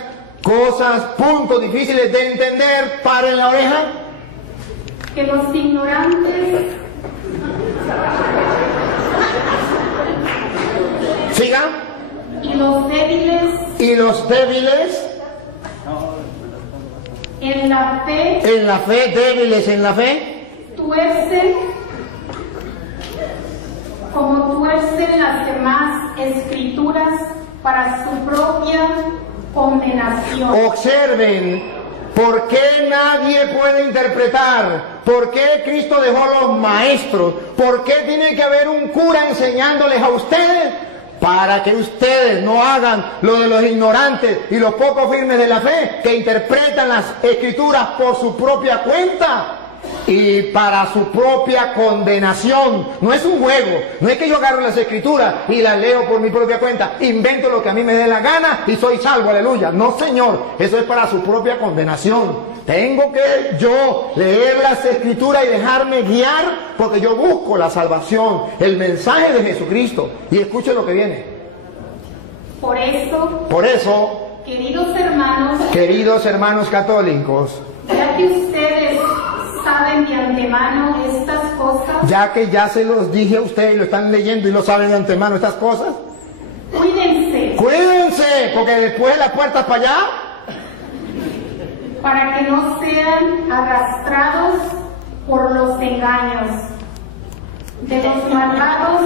cosas, puntos difíciles de entender. Paren la oreja. Que los ignorantes Siga. y los débiles en la fe, débiles en la fe, tuercen como tuercen las demás escrituras para su propia condenación. Observen, ¿por qué nadie puede interpretar? ¿Por qué Cristo dejó los maestros? ¿Por qué tiene que haber un cura enseñándoles a ustedes? Para que ustedes no hagan lo de los ignorantes y los poco firmes de la fe, que interpretan las Escrituras por su propia cuenta y para su propia condenación. No es un juego, no es que yo agarro las Escrituras y las leo por mi propia cuenta, invento lo que a mí me dé la gana y soy salvo, aleluya. No, señor, eso es para su propia condenación. Tengo que yo leer las Escrituras y dejarme guiar, porque yo busco la salvación, el mensaje de Jesucristo. Y escuchen lo que viene. Por eso, queridos hermanos católicos, ya que ustedes saben de antemano estas cosas, ya que ya se los dije a ustedes y lo están leyendo y lo saben de antemano estas cosas, cuídense, porque después de las puertas para allá, para que no sean arrastrados por los engaños de los malvados,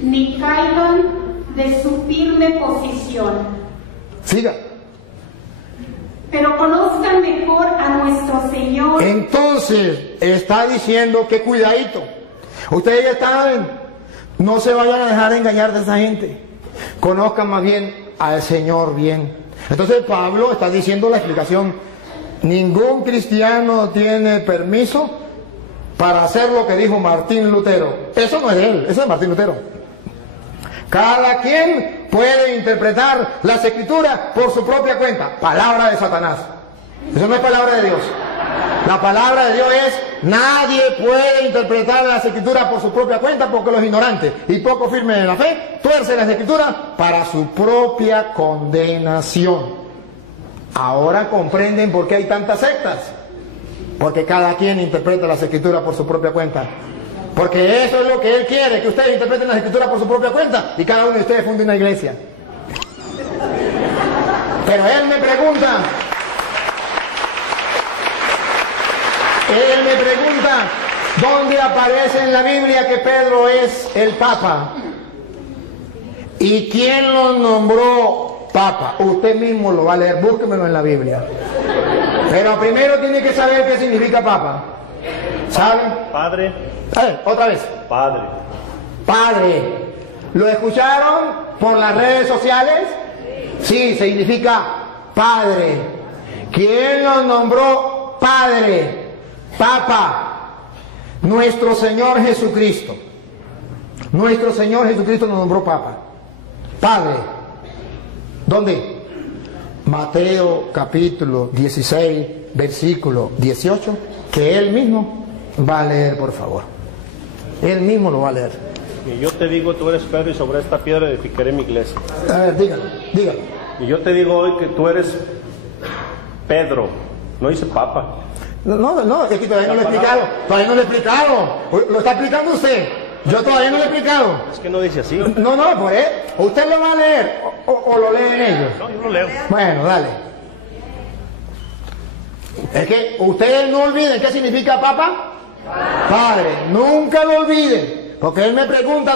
ni caigan de su firme posición. Siga. Pero conozcan mejor a nuestro Señor. Entonces, está diciendo que cuidadito. Ustedes ya saben, no se vayan a dejar engañar de esa gente. Conozcan más bien al Señor bien. Entonces Pablo está diciendo la explicación. Ningún cristiano tiene permiso para hacer lo que dijo Martín Lutero. Eso no es de él, eso es de Martín Lutero. Cada quien puede interpretar las Escrituras por su propia cuenta. Palabra de Satanás. Eso no es palabra de Dios. La palabra de Dios es: nadie puede interpretar las Escrituras por su propia cuenta, porque los ignorantes y poco firmes en la fe tuercen las Escrituras para su propia condenación. Ahora comprenden por qué hay tantas sectas. Porque cada quien interpreta las Escrituras por su propia cuenta. Porque eso es lo que Él quiere, que ustedes interpreten las Escrituras por su propia cuenta y cada uno de ustedes funde una iglesia. Pero Él me pregunta, ¿dónde aparece en la Biblia que Pedro es el Papa? ¿Y quién lo nombró Papa? Usted mismo lo va a leer, búsquemelo en la Biblia. Pero primero tiene que saber qué significa Papa. ¿Sabe? Padre. A ver, otra vez. Padre. Padre. ¿Lo escucharon por las redes sociales? Sí, significa Padre. ¿Quién lo nombró Padre? Papa. Nuestro Señor Jesucristo. Nuestro Señor Jesucristo nos nombró Papa. Padre. ¿Dónde? Mateo capítulo 16, versículo 18, que Él mismo va a leer, por favor. Él mismo lo va a leer. Y yo te digo, tú eres Pedro, y sobre esta piedra edificaré mi iglesia. A ver, dígalo. Y yo te digo hoy que tú eres Pedro, no dice Papa. No, es que todavía no lo he explicado. Todavía no lo he explicado. Lo está explicando usted. Yo todavía no lo he explicado. Es que no dice así. No, pues usted lo va a leer o lo leen ellos. No, yo lo leo. Bueno, dale. Es que ustedes no olviden qué significa Papa. Padre, nunca lo olviden. Porque él me pregunta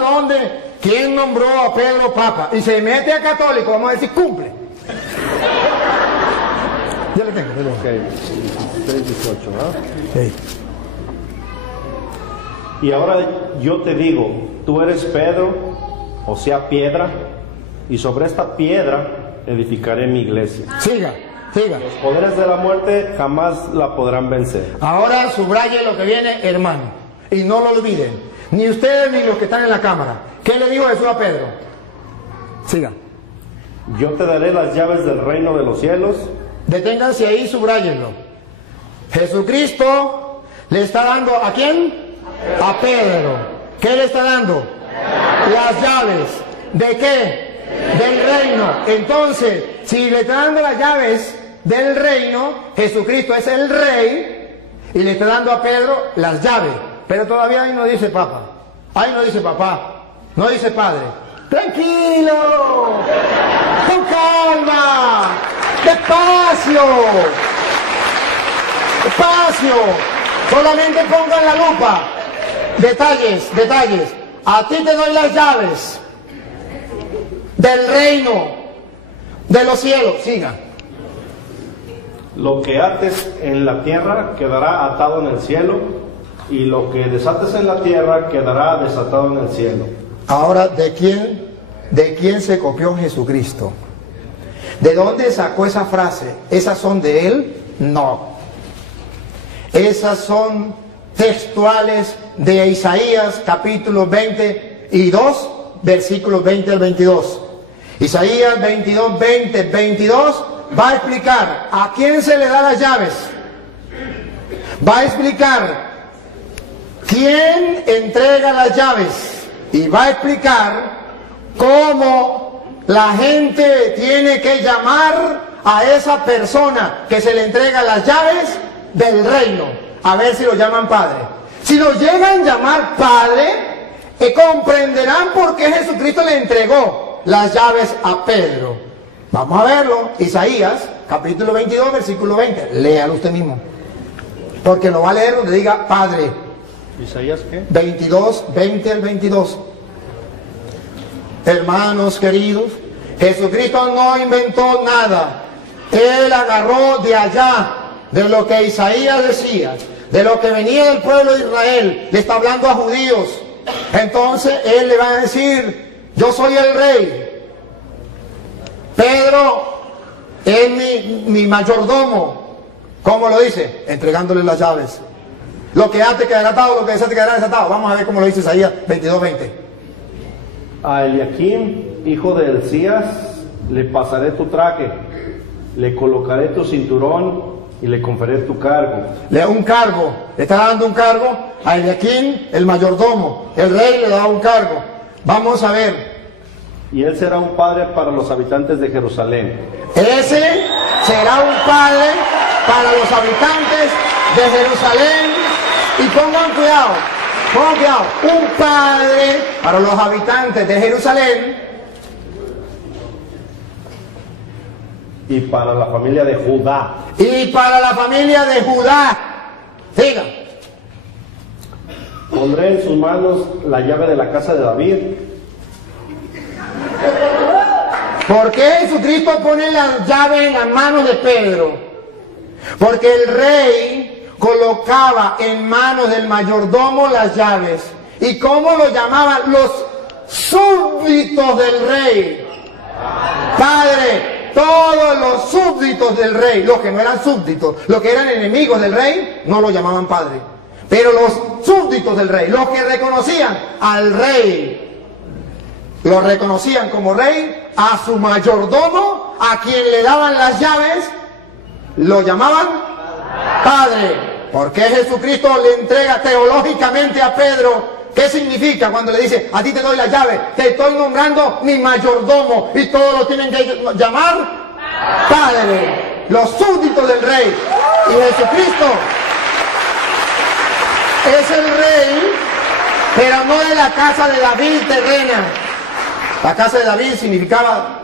quién nombró a Pedro Papa. Y se mete a católico, vamos a decir, cumple. Ya le tengo. Ok, 3:18, ¿verdad? Sí. Y ahora yo te digo, tú eres Pedro, o sea, piedra, y sobre esta piedra edificaré mi iglesia. Siga. Los poderes de la muerte jamás la podrán vencer. Ahora subraye lo que viene, hermano, y no lo olviden, ni ustedes ni los que están en la cámara. ¿Qué le dijo Jesús a Pedro? Siga. Yo te daré las llaves del reino de los cielos. Deténganse ahí, subrayenlo. Jesucristo le está dando ¿a quién? A Pedro. ¿Qué le está dando? Las llaves. ¿De qué? Del reino. Entonces, si le está dando las llaves del reino, Jesucristo es el rey y le está dando a Pedro las llaves. Pero todavía ahí no dice Papa. Ahí no dice papá. No dice padre. Tranquilo. Con calma. Despacio. Despacio. Solamente pongan la lupa. Detalles. A ti te doy las llaves del reino de los cielos. Siga. Lo que ates en la tierra quedará atado en el cielo, y lo que desates en la tierra quedará desatado en el cielo. Ahora, ¿de quién se copió Jesucristo? ¿De dónde sacó esa frase? ¿Esas son de él? No. Esas son textuales de Isaías capítulo 22, versículos 20 al 22. Isaías 22, 20, 22 va a explicar a quién se le da las llaves. Va a explicar quién entrega las llaves. Y va a explicar cómo la gente tiene que llamar a esa persona que se le entrega las llaves del reino. A ver si lo llaman padre. Si lo llegan a llamar padre, comprenderán por qué Jesucristo le entregó las llaves a Pedro. Vamos a verlo. Isaías, capítulo 22, versículo 20. Léalo usted mismo. Porque lo va a leer donde diga padre. ¿Isaías qué? 22, 20 al 22. Hermanos queridos, Jesucristo no inventó nada. Él agarró de allá, de lo que Isaías decía, de lo que venía del pueblo de Israel. Le está hablando a judíos. Entonces él le va a decir: yo soy el rey. Pedro es mi mayordomo. ¿Cómo lo dice? Entregándole las llaves. Lo que ate quedará atado, lo que desate quedará desatado. Vamos a ver cómo lo dice Isaías 22:20. A Eliakim, hijo de Hilcías, le pasaré tu traje, le colocaré tu cinturón y le conferiré tu cargo. Le da un cargo, le está dando un cargo a Eliakim, el mayordomo. El rey le da un cargo. Vamos a ver. Y él será un padre para los habitantes de Jerusalén. Ese será un padre para los habitantes de Jerusalén. Y pongan cuidado, un padre para los habitantes de Jerusalén. Y para la familia de Judá. Y para la familia de Judá. Siga. Pondré en sus manos la llave de la casa de David. ¿Por qué Jesucristo pone la llave en las manos de Pedro? Porque el rey colocaba en manos del mayordomo las llaves. ¿Y cómo lo llamaban? Los súbditos del rey. Padre, todos los súbditos del rey, los que no eran súbditos, los que eran enemigos del rey, no lo llamaban padre. Pero los súbditos del rey, los que reconocían al rey, lo reconocían como rey, a su mayordomo, a quien le daban las llaves, lo llamaban padre. ¿Por qué Jesucristo le entrega teológicamente a Pedro? ¿Qué significa cuando le dice: a ti te doy la llave, te estoy nombrando mi mayordomo, y todos lo tienen que llamar padre? los súbditos del rey. Y Jesucristo es el rey, pero no de la casa de David terrena. La casa de David significaba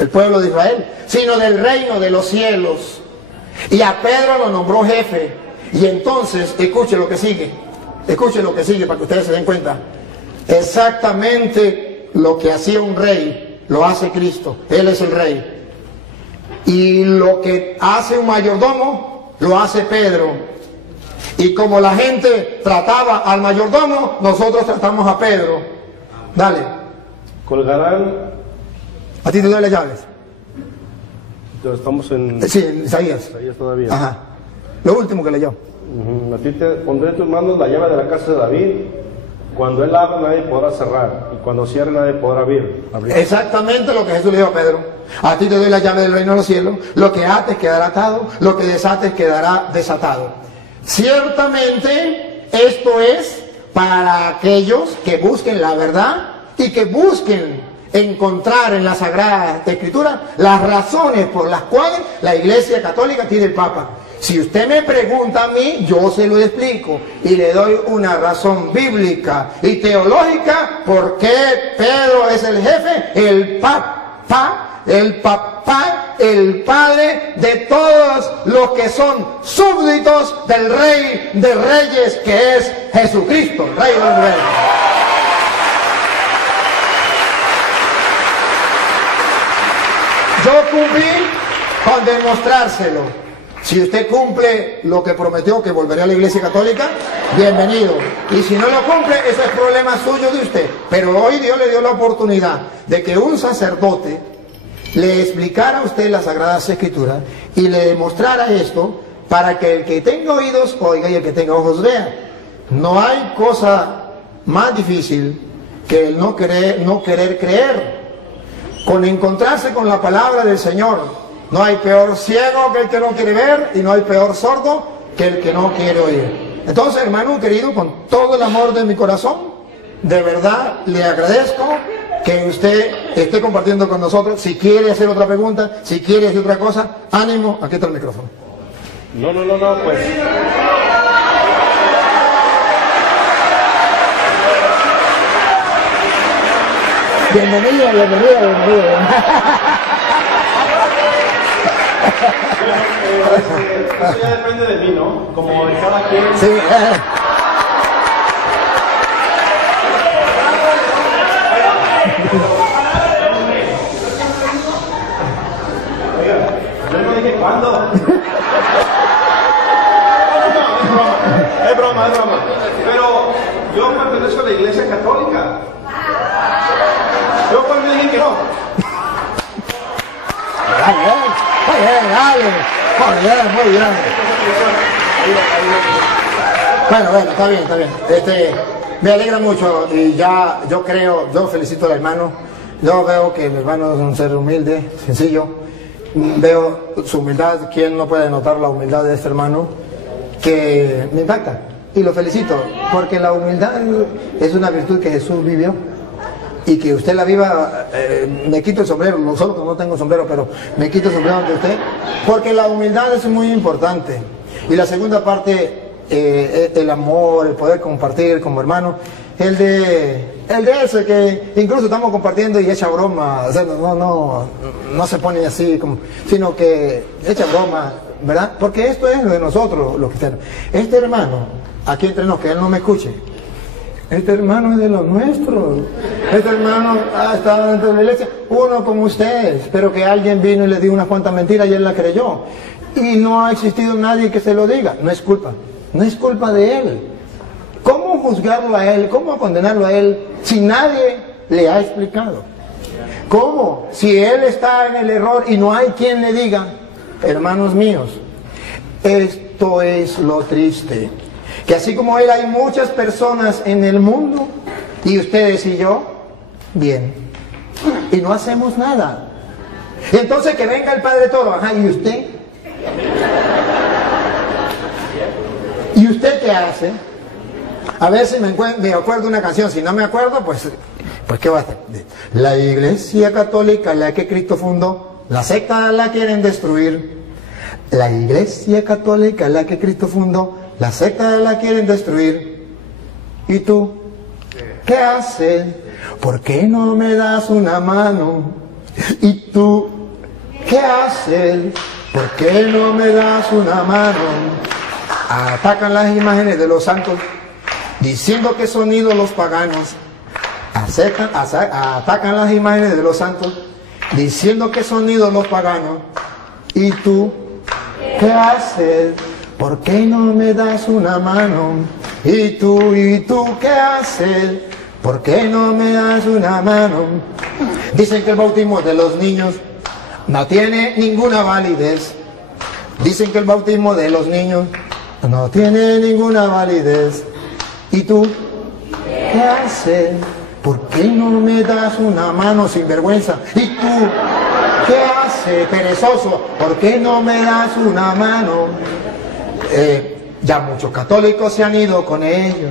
el pueblo de Israel, sino del reino de los cielos. Y a Pedro lo nombró jefe. Y entonces, escuche lo que sigue para que ustedes se den cuenta. Exactamente lo que hacía un rey, lo hace Cristo. Él es el rey. Y lo que hace un mayordomo, lo hace Pedro. Y como la gente trataba al mayordomo, nosotros tratamos a Pedro. Dale. Colgarán. ¿A ti te doy las llaves? Estamos en... Sí, en Isaías. Isaías todavía. Ajá. Lo último que leyó. A ti te pondré en tus manos la llave de la casa de David. Cuando él abra, nadie podrá cerrar. Y cuando cierre, nadie podrá abrir. Exactamente lo que Jesús le dijo a Pedro. A ti te doy la llave del reino de los cielos. Lo que ates quedará atado. Lo que desates quedará desatado. Ciertamente, esto es para aquellos que busquen la verdad y que busquen encontrar en la Sagrada Escritura las razones por las cuales la Iglesia Católica tiene el Papa. Si usted me pregunta a mí, yo se lo explico y le doy una razón bíblica y teológica por qué Pedro es el jefe, el papá, el padre de todos los que son súbditos del Rey de Reyes, que es Jesucristo, Rey de los Reyes. Yo cumplí con demostrárselo. Si usted cumple lo que prometió, que volverá a la Iglesia Católica, bienvenido. Y si no lo cumple, eso es problema suyo de usted. Pero hoy Dios le dio la oportunidad de que un sacerdote le explicara a usted las Sagradas Escrituras y le demostrara esto para que el que tenga oídos oiga y el que tenga ojos vea. No hay cosa más difícil que el no querer creer. Con encontrarse con la palabra del Señor. No hay peor ciego que el que no quiere ver y no hay peor sordo que el que no quiere oír. Entonces, hermano querido, con todo el amor de mi corazón, de verdad le agradezco que usted esté compartiendo con nosotros. Si quiere hacer otra pregunta, si quiere decir otra cosa, ánimo, aquí está el micrófono. No, pues... Bienvenido. Eso ya depende de mí, ¿no? Como de cada quien. Sí. Yo no dije cuándo. Es broma. Pero yo pertenezco a la Iglesia Católica. Yo cuando dije que no. Dale. Muy bien. Bueno, está bien. Me alegra mucho y ya yo felicito al hermano. Yo veo que el hermano es un ser humilde, sencillo. Veo su humildad. ¿Quién no puede notar la humildad de este hermano? Que me impacta y lo felicito porque la humildad es una virtud que Jesús vivió. Y que usted la viva, me quito el sombrero, no solo que no tengo sombrero, pero me quito el sombrero ante usted, porque la humildad es muy importante. Y la segunda parte, el amor, el poder compartir como hermano, el de ese que incluso estamos compartiendo y echa broma, o sea, no se pone así, sino que echa broma, ¿verdad? Porque esto es de nosotros, los cristianos. Este hermano, aquí entre nos, que él no me escuche, este hermano es de los nuestros. Este hermano ha estado dentro de la iglesia, uno como ustedes, pero que alguien vino y le dio unas cuantas mentiras y él la creyó. Y no ha existido nadie que se lo diga. No es culpa de él. ¿Cómo juzgarlo a él? ¿Cómo condenarlo a él si nadie le ha explicado? ¿Cómo? Si él está en el error y no hay quien le diga, hermanos míos, esto es lo triste. Que así como él hay muchas personas en el mundo, y ustedes y yo, bien, y no hacemos nada. Y entonces que venga el Padre Toro, ajá, ¿y usted? ¿Y usted qué hace? A ver si me acuerdo una canción, si no me acuerdo, pues ¿qué va a hacer? La Iglesia Católica, la que Cristo fundó, la secta la quieren destruir. La Iglesia Católica es la que Cristo fundó, la secta la quieren destruir. ¿Y tú? ¿Qué haces? ¿Por qué no me das una mano? ¿Y tú? ¿Qué haces? ¿Por qué no me das una mano? Atacan las imágenes de los santos, diciendo que son ídolos paganos. Atacan las imágenes de los santos, diciendo que son ídolos paganos. ¿Y tú? ¿Qué haces? ¿Por qué no me das una mano? ¿Y tú qué haces? ¿Por qué no me das una mano? Dicen que el bautismo de los niños no tiene ninguna validez. Dicen que el bautismo de los niños no tiene ninguna validez. ¿Y tú qué haces? ¿Por qué no me das una mano, sinvergüenza? ¿Y tú qué haces, perezoso? ¿Por qué no me das una mano? Ya muchos católicos se han ido con ellos,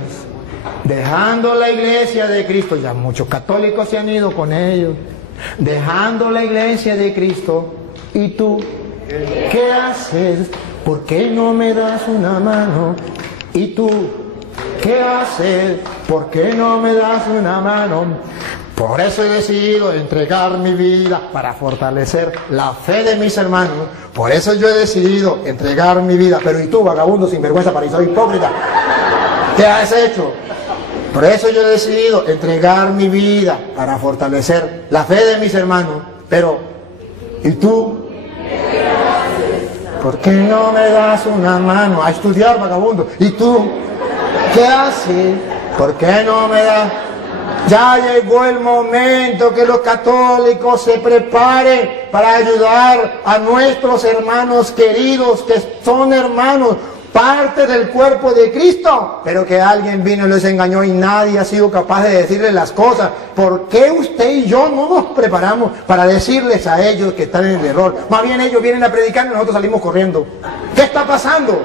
dejando la iglesia de Cristo. Ya muchos católicos se han ido con ellos, dejando la iglesia de Cristo. ¿Y tú qué haces? ¿Por qué no me das una mano? ¿Y tú qué haces? ¿Por qué no me das una mano? Por eso he decidido entregar mi vida para fortalecer la fe de mis hermanos. Por eso yo he decidido entregar mi vida. Pero ¿y tú, vagabundo, sinvergüenza, fariseo, hipócrita? ¿Qué has hecho? Por eso yo he decidido entregar mi vida para fortalecer la fe de mis hermanos. Pero ¿y tú? ¿Por qué no me das una mano a estudiar, vagabundo? ¿Y tú qué haces? ¿Por qué no me das? Ya llegó el momento que los católicos se preparen para ayudar a nuestros hermanos queridos, que son hermanos, parte del cuerpo de Cristo, pero que alguien vino y les engañó y nadie ha sido capaz de decirles las cosas. ¿Por qué usted y yo no nos preparamos para decirles a ellos que están en el error? Más bien ellos vienen a predicar y nosotros salimos corriendo. ¿Qué está pasando?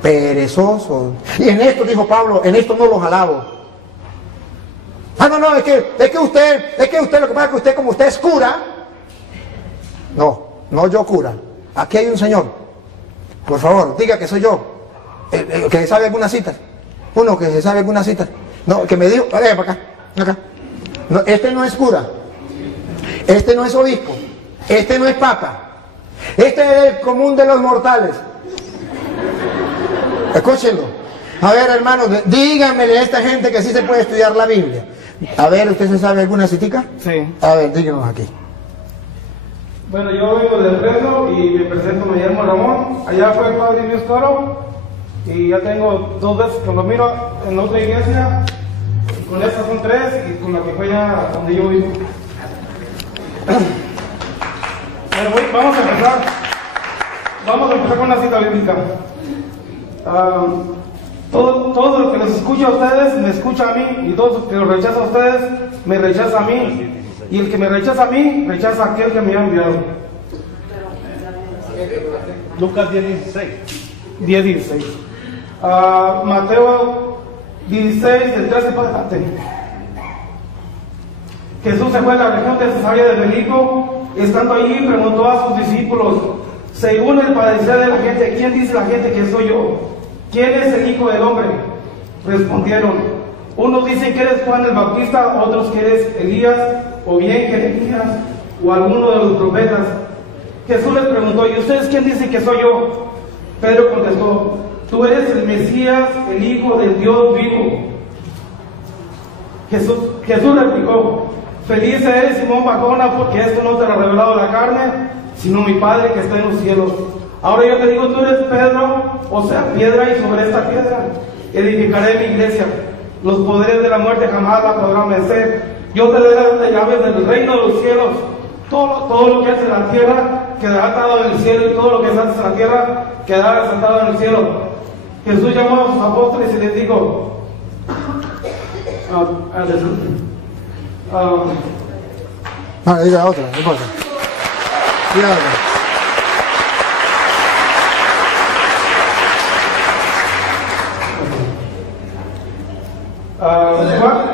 Perezosos. Y en esto, dijo Pablo, en esto no los alabo. No, es que usted, lo que pasa es que usted, como usted es cura, no yo cura, aquí hay un señor, por favor, diga que soy yo, que se sabe algunas citas, uno que se sabe algunas citas, no, que me dijo, para acá, no, este no es cura, este no es obispo, este no es papa, este es el común de los mortales, escúchenlo. A ver, hermanos, díganmele a esta gente que sí se puede estudiar la Biblia. A ver, ¿usted se sabe alguna citica? Sí. A ver, díganos aquí. Bueno, yo vengo de Fresno y me presento, me llamo Ramón. Allá fue el padre Luis Toro y ya tengo 2 veces que lo miro en otra iglesia. Y con estas son 3 y con la que fue ya donde yo vivo. Bueno, vamos a empezar. Vamos a empezar con la cita bíblica. Todo lo que los escucha a ustedes me escucha a mí, y todo lo que los rechaza a ustedes me rechaza a mí, y el que me rechaza a mí rechaza a aquel que me ha enviado. Lucas 10:16. 10:16. Mateo 16, del 13 para adelante. Jesús se fue a la región de Cesarea de Filipo. Estando allí preguntó a sus discípulos, según el parecer de la gente, ¿quién dice la gente que soy yo? ¿Quién es el Hijo del Hombre? Respondieron, unos dicen que eres Juan el Bautista, otros que eres Elías, o bien Jeremías, o alguno de los profetas. Jesús les preguntó, ¿y ustedes quién dicen que soy yo? Pedro contestó, tú eres el Mesías, el Hijo del Dios vivo. Jesús replicó, feliz eres Simón Barjona, porque esto no te lo ha revelado la carne, sino mi Padre que está en los cielos. Ahora yo te digo, tú eres Pedro, o sea, piedra, y sobre esta piedra edificaré mi iglesia. Los poderes de la muerte jamás la podrán vencer. Yo te daré las llaves del reino de los cielos. Todo lo que es en la tierra quedará atado en el cielo, y todo lo que se hace en la tierra quedará desatado en el cielo. Jesús llamó a sus apóstoles y les dijo, diga otra, no importa. Diga otra.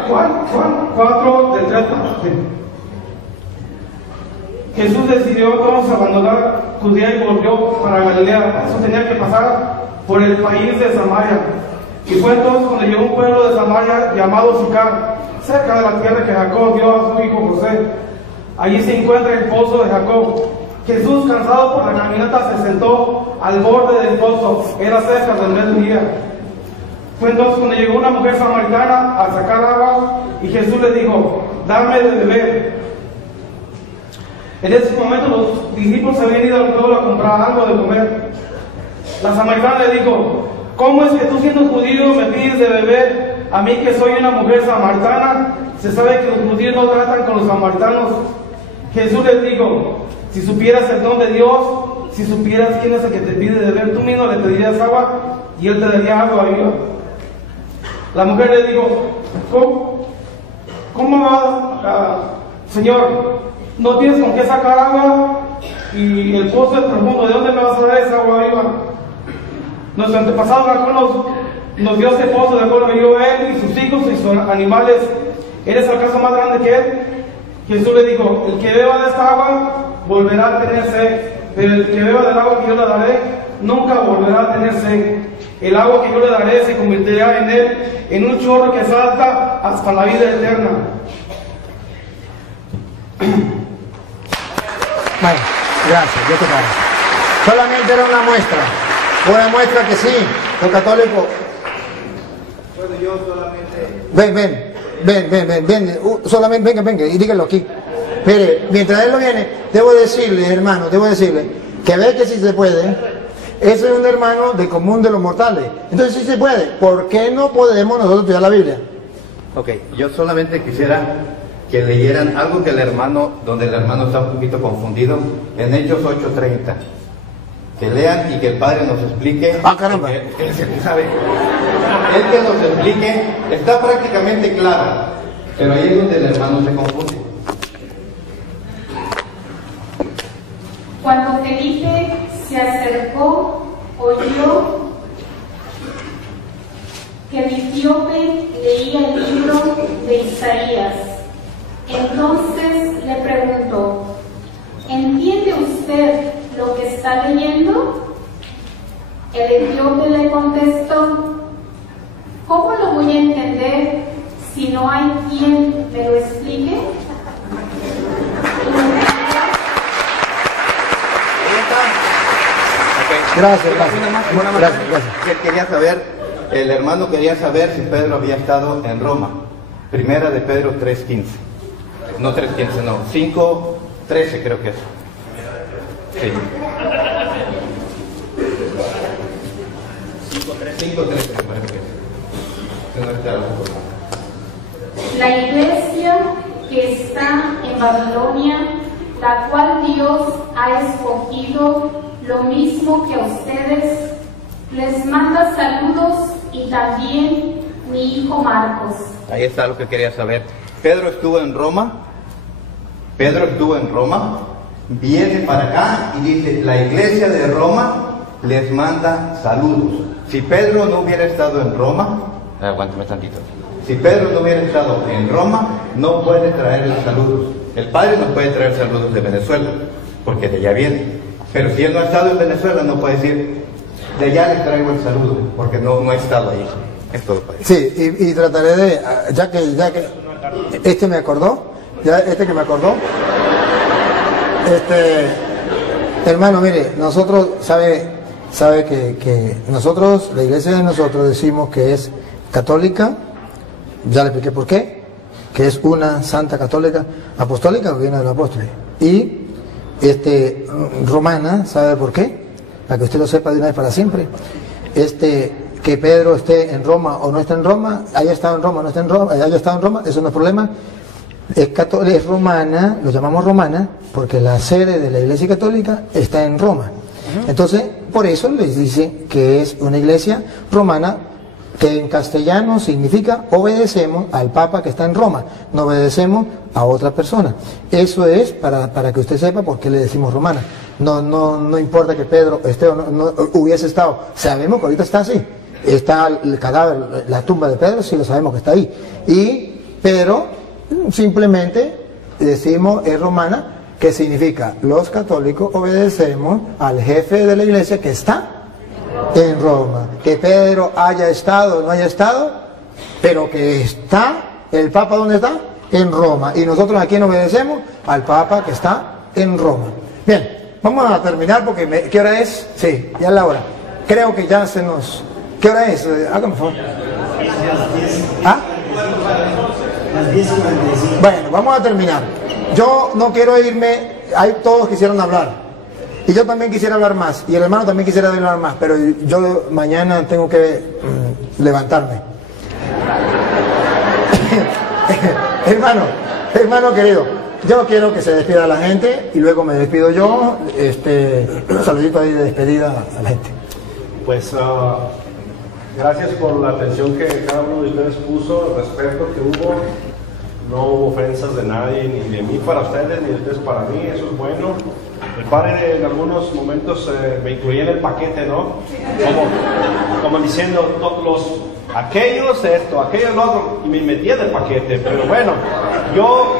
Juan 4, del 3 al 4. Jesús decidió entonces abandonar Judea y volvió para Galilea. Eso tenía que pasar por el país de Samaria. Y fue entonces cuando llegó a un pueblo de Samaria llamado Sicar, cerca de la tierra que Jacob dio a su hijo José. Allí se encuentra el pozo de Jacob. Jesús, cansado por la caminata, se sentó al borde del pozo. Era cerca del mediodía. Fue entonces cuando llegó una mujer samaritana a sacar agua y Jesús le dijo: dame de beber. En ese momento los discípulos habían ido al pueblo a comprar algo de comer. La samaritana le dijo: ¿cómo es que tú, siendo judío, me pides de beber a mí, que soy una mujer samaritana? Se sabe que los judíos no tratan con los samaritanos. Jesús les dijo: si supieras el don de Dios, si supieras quién es el que te pide de beber, tú mismo le pedirías agua y él te daría agua viva. La mujer le dijo: ¿Cómo va, Señor? No tienes con qué sacar agua y el pozo es profundo. ¿De dónde me vas a dar esa agua viva? Nuestro antepasado Jacob nos dio ese pozo, de acuerdo dio él y sus hijos y sus animales. ¿Eres acaso más grande que él? Jesús le dijo: el que beba de esta agua volverá a tener sed, pero el que beba del agua que yo le daré nunca volverá a tener sed. El agua que yo le daré se convertirá en él en un chorro que salta hasta la vida eterna. Bueno, gracias, Dios te pague. Solamente era una muestra que sí, los católicos. Bueno, yo solamente... Ven, solamente venga, y díganlo aquí. Mire, mientras él lo viene, debo decirle, hermano, que ve que si se puede, ese es un hermano del común de los mortales. Entonces si se puede, ¿por qué no podemos nosotros estudiar la Biblia? Ok, yo solamente quisiera que leyeran algo que donde el hermano está un poquito confundido, en Hechos 8:30. Que lean y que el Padre nos explique. Ah, caramba. Él es el que sabe. Él que nos explique, está prácticamente claro, pero ahí es donde el hermano se confunde. Cuando Felipe se acercó, oyó que el etíope leía el libro de Isaías. Entonces le preguntó: ¿entiende usted lo que está leyendo? El etíope le contestó: ¿cómo lo voy a entender si no hay quien me lo explique? Gracias. Él quería saber, el hermano quería saber si Pedro había estado en Roma. Primera de Pedro 3:15. No 3:15, no, 5:13 creo que es. Sí. 5:13 me parece que es. La iglesia que está en Babilonia, la cual Dios ha escogido, lo mismo que a ustedes, les manda saludos, y también mi hijo Marcos. Ahí está lo que quería saber. Pedro estuvo en Roma, viene para acá y dice: la iglesia de Roma les manda saludos. Si Pedro no hubiera estado en Roma, aguántame tantito. Si Pedro no hubiera estado en Roma, no puede traerle saludos. El Padre no puede traer saludos de Venezuela, porque de allá viene. Pero si él no ha estado en Venezuela, no puede decir: de allá le traigo el saludo, porque no ha estado ahí. Es todo, Padre. Sí, y trataré de, ya que este me acordó, hermano, mire, nosotros, sabe que nosotros, la iglesia de nosotros, decimos que es católica. Ya le expliqué por qué, que es una santa católica, apostólica, que viene de los apóstoles, y romana. ¿Sabe por qué? Para que usted lo sepa de una vez para siempre. Que Pedro esté en Roma o no esté en Roma, haya estado en Roma o no esté en Roma, haya estado en Roma, eso no es problema. Es romana, lo llamamos romana, porque la sede de la iglesia católica está en Roma. Entonces, por eso les dice que es una iglesia romana, que en castellano significa obedecemos al Papa que está en Roma, no obedecemos a otra persona. Eso es para que usted sepa por qué le decimos romana. No importa que Pedro esté o no hubiese estado, sabemos que ahorita está así. Está el cadáver, la tumba de Pedro, sí lo sabemos que está ahí. Pero simplemente decimos es romana que significa los católicos obedecemos al jefe de la iglesia que está en Roma. Que Pedro haya estado o no haya estado, pero que está, el Papa ¿dónde está? En Roma. Y nosotros aquí nos obedecemos al Papa que está en Roma. Bien, vamos a terminar porque ¿qué hora es? Sí, ya es la hora. Creo que ya se nos... ¿Qué hora es? Hágame favor. ¿Ah? Las 10:45. Bueno, vamos a terminar. Yo no quiero irme, todos quisieron hablar. Y yo también quisiera hablar más. Y el hermano también quisiera hablar más. Pero yo mañana tengo que levantarme. hermano querido, yo quiero que se despida la gente y luego me despido yo. Un saludito ahí de despedida a la gente. Pues gracias por la atención que cada uno de ustedes puso, el respeto que hubo. No hubo ofensas de nadie, ni de mí para ustedes, ni de ustedes para mí, eso es bueno. El padre en algunos momentos me incluía en el paquete, ¿no? Como diciendo, aquellos esto, aquellos lo otro, y me metía en el paquete. Pero bueno, yo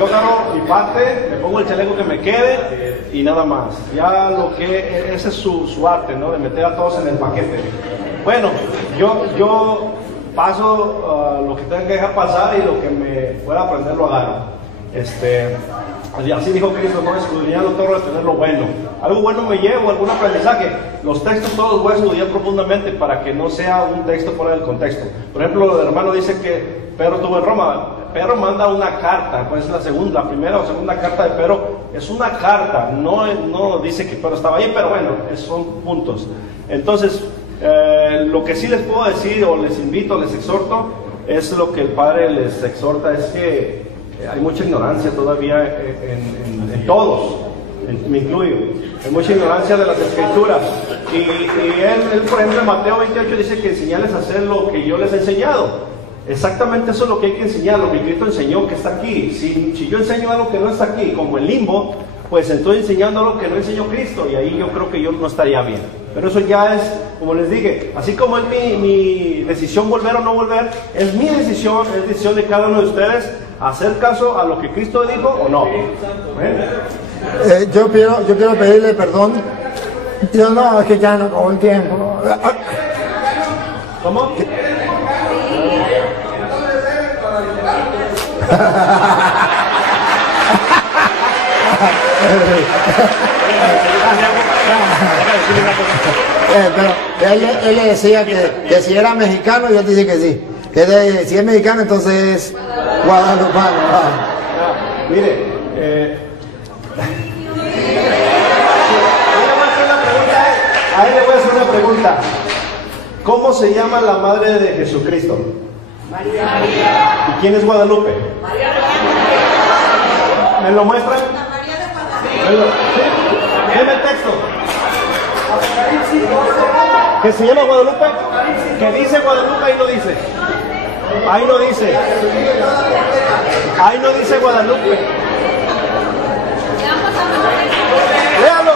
agarro mi parte, me pongo el chaleco que me quede y nada más. Ya ese es su arte, ¿no? De meter a todos en el paquete. Bueno, yo paso lo que tenga que dejar pasar y lo que me pueda aprender lo agarro. Así dijo Cristo, no escudriñando todo, retener lo bueno. Algo bueno me llevo, algún aprendizaje. Los textos todos voy a estudiar profundamente para que no sea un texto fuera del contexto. Por ejemplo, el hermano dice que Pedro estuvo en Roma. Pedro manda una carta, pues es la primera o segunda carta de Pedro, es una carta, no dice que Pedro estaba ahí, pero bueno, son puntos. Entonces, lo que sí les puedo decir, o les invito, les exhorto, es lo que el Padre les exhorta, es que hay mucha ignorancia todavía en todos, me incluyo, hay mucha ignorancia de las Escrituras. Y él, por ejemplo, en Mateo 28 dice que enseñarles a hacer lo que yo les he enseñado. Exactamente eso es lo que hay que enseñar, lo que Cristo enseñó, que está aquí. Si yo enseño algo que no está aquí, como el limbo, pues estoy enseñando algo que no enseñó Cristo, y ahí yo creo que yo no estaría bien. Pero eso ya es, como les dije, así como es mi decisión volver o no volver, es mi decisión, es decisión de cada uno de ustedes hacer caso a lo que Cristo dijo o no. Yo quiero pedirle perdón. Yo no, es que ya no con el tiempo. ¿Cómo? Pero él le decía que si era mexicano, y él dice que sí. Si es mexicano, entonces es guadalupano. Mire, a él le voy a hacer una pregunta. ¿Cómo se llama la madre de Jesucristo? María. ¿Y quién es Guadalupe? María. ¿Me lo muestran? María de Guadalupe. ¿Sí? Deme el texto. ¿Que se llama Guadalupe? ¿Que dice Guadalupe? Ahí no dice. Ahí no dice. Ahí no dice Guadalupe. Léalo.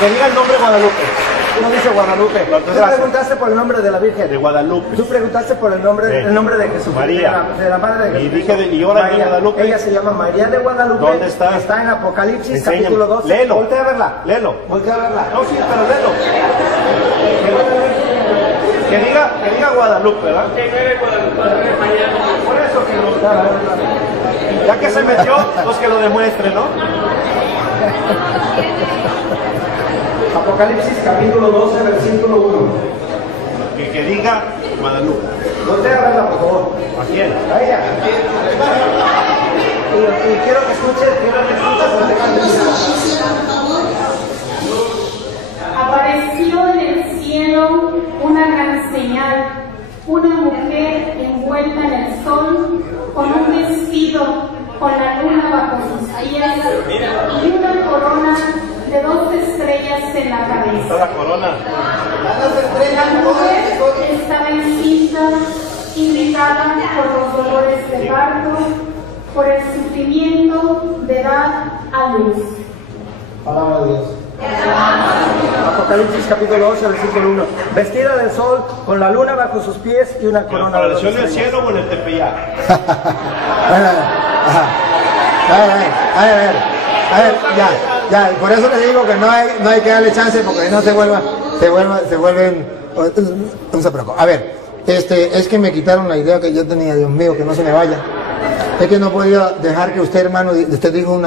Que diga el nombre Guadalupe. No dice Guadalupe. Tú preguntaste por el nombre de la Virgen. De Guadalupe. Tú preguntaste por el nombre de Jesús. María. De la madre de Jesús. Y dije y ahora de Guadalupe. Ella se llama María de Guadalupe. ¿Dónde está? Está en Apocalipsis, Enséñame. capítulo 12. Léelo. Voltea a verla. Léelo. Voltea a verla. No, sí, pero léelo. Que diga Guadalupe, ¿verdad? Por eso que lo... Ya que se metió, pues que lo demuestre, ¿no? Apocalipsis capítulo 12, versículo 1. Que diga Guadalupe. Voltea a verla, por favor. ¿A quién? A ella. Y quiero que escuches. Apareció en el cielo una gran señal, una mujer envuelta en el sol, con un vestido, con la luna bajo sus pies y una corona de 2 estrellas en la cabeza. Está la corona. La mujer estaba encinta, indicada por los dolores de parto, por el sufrimiento de dar a luz. Palabra de Dios. Apocalipsis capítulo 12, versículo 1. Vestida de sol, con la luna bajo sus pies y una corona de ¿Apareció en el cielo o en el Tepeyac? A ver, ya, por eso les digo que no hay que darle chance porque no se vuelven, no se preocupen. A ver, es que me quitaron la idea que yo tenía, Dios mío, que no se me vaya. Es que no podía dejar que usted, hermano, usted dijo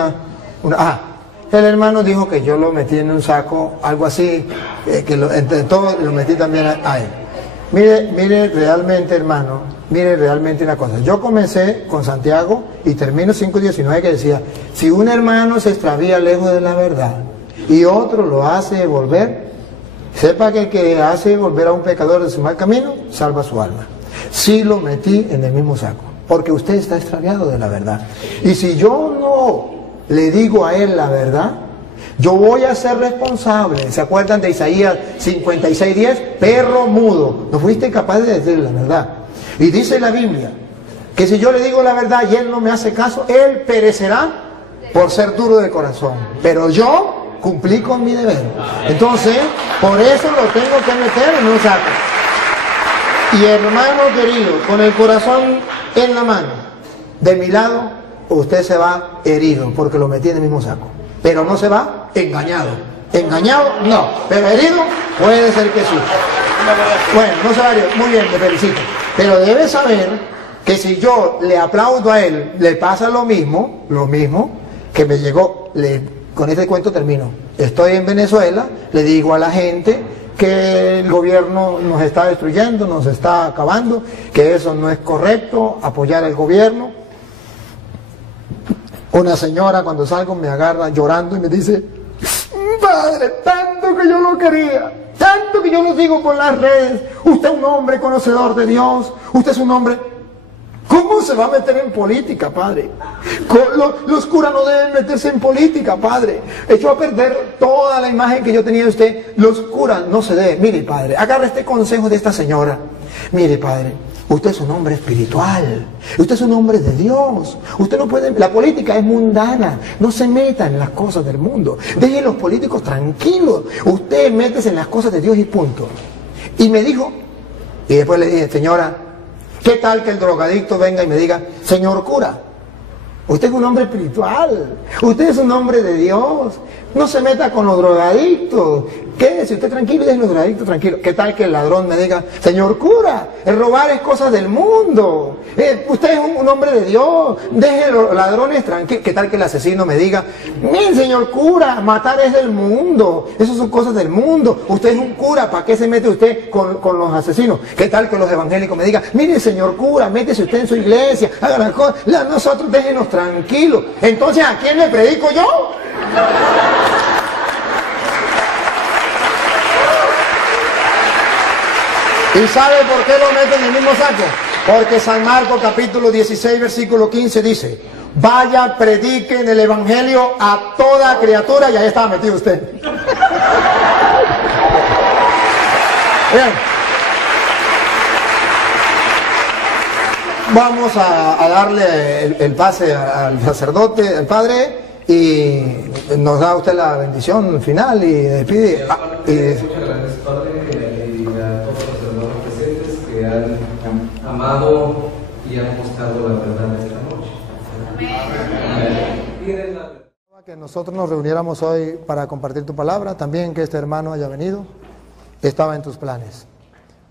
el hermano dijo que yo lo metí en un saco, algo así, que entre todo lo metí también a él. Mire realmente, hermano, mire realmente una cosa. Yo comencé con Santiago y termino 5:19 que decía, si un hermano se extravía lejos de la verdad y otro lo hace volver, sepa que el que hace volver a un pecador de su mal camino, salva su alma. Sí lo metí en el mismo saco, porque usted está extraviado de la verdad. Y si yo no le digo a él la verdad, yo voy a ser responsable. ¿Se acuerdan de Isaías 56:10? Perro mudo, no fuiste capaz de decir la verdad. Y dice la Biblia que si yo le digo la verdad y él no me hace caso, él perecerá por ser duro de corazón. Pero yo cumplí con mi deber. Entonces, por eso lo tengo que meter en un saco. Y hermano querido, con el corazón en la mano, de mi lado, usted se va herido porque lo metí en el mismo saco. Pero no se va engañado. Engañado, no. Pero herido, puede ser que sí. Bueno, no se va herido. Muy bien, te felicito. Pero debe saber que si yo le aplaudo a él, le pasa lo mismo que me llegó. Con este cuento termino. Estoy en Venezuela, le digo a la gente que el gobierno nos está destruyendo, nos está acabando, que eso no es correcto, apoyar al gobierno. Una señora cuando salgo me agarra llorando y me dice, padre, tanto que yo lo quería, tanto que yo lo digo por las redes, usted es un hombre conocedor de Dios, usted es un hombre... ¿Cómo se va a meter en política, padre? Los curas no deben meterse en política, padre. Echó a perder toda la imagen que yo tenía de usted. Los curas no se deben. Mire, padre, agarra este consejo de esta señora. Mire, padre, usted es un hombre espiritual. Usted es un hombre de Dios. Usted no puede... La política es mundana. No se meta en las cosas del mundo. Deje a los políticos tranquilos. Usted métese en las cosas de Dios y punto. Y me dijo... Y después le dije, señora... ¿Qué tal que el drogadicto venga y me diga, señor cura, usted es un hombre espiritual, usted es un hombre de Dios, no se meta con los drogadictos, quédese usted tranquilo y deje los drogadictos tranquilos? ¿Qué tal que el ladrón me diga, señor cura, el robar es cosa del mundo, usted es un hombre de Dios, deje los ladrones tranquilos? ¿Qué tal que el asesino me diga, mire señor cura, matar es del mundo, eso son cosas del mundo, usted es un cura, ¿para qué se mete usted con los asesinos? ¿Qué tal que los evangélicos me digan, mire señor cura, métese usted en su iglesia, haga las cosas, nosotros déjenos tranquilos? Entonces, ¿a quién le predico yo? ¿Y sabe por qué lo meten en el mismo saco? Porque San Marcos capítulo 16 versículo 15 dice, vaya, prediquen el evangelio a toda criatura, y ahí estaba metido usted. Bien. Vamos a darle el pase al sacerdote, al padre, y nos da usted la bendición final y despide. Han amado y han buscado la verdad esta noche. Amén. Que nosotros nos reuniéramos hoy para compartir tu palabra, también que este hermano haya venido, estaba en tus planes.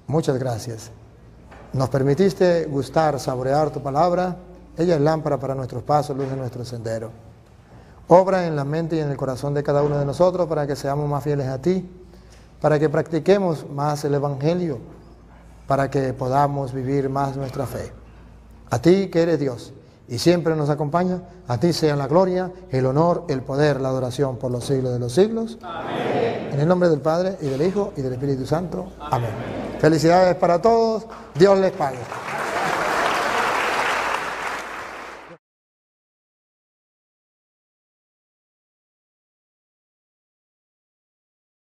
Muchas gracias. Nos permitiste gustar, saborear tu palabra. Ella es lámpara para nuestros pasos, luz de nuestro sendero. Obra en la mente y en el corazón de cada uno de nosotros para que seamos más fieles a ti, para que practiquemos más el evangelio, para que podamos vivir más nuestra fe. A ti que eres Dios y siempre nos acompaña, a ti sea la gloria, el honor, el poder, la adoración por los siglos de los siglos. Amén. En el nombre del Padre y del Hijo y del Espíritu Santo. Amén. Felicidades para todos. Dios les pague.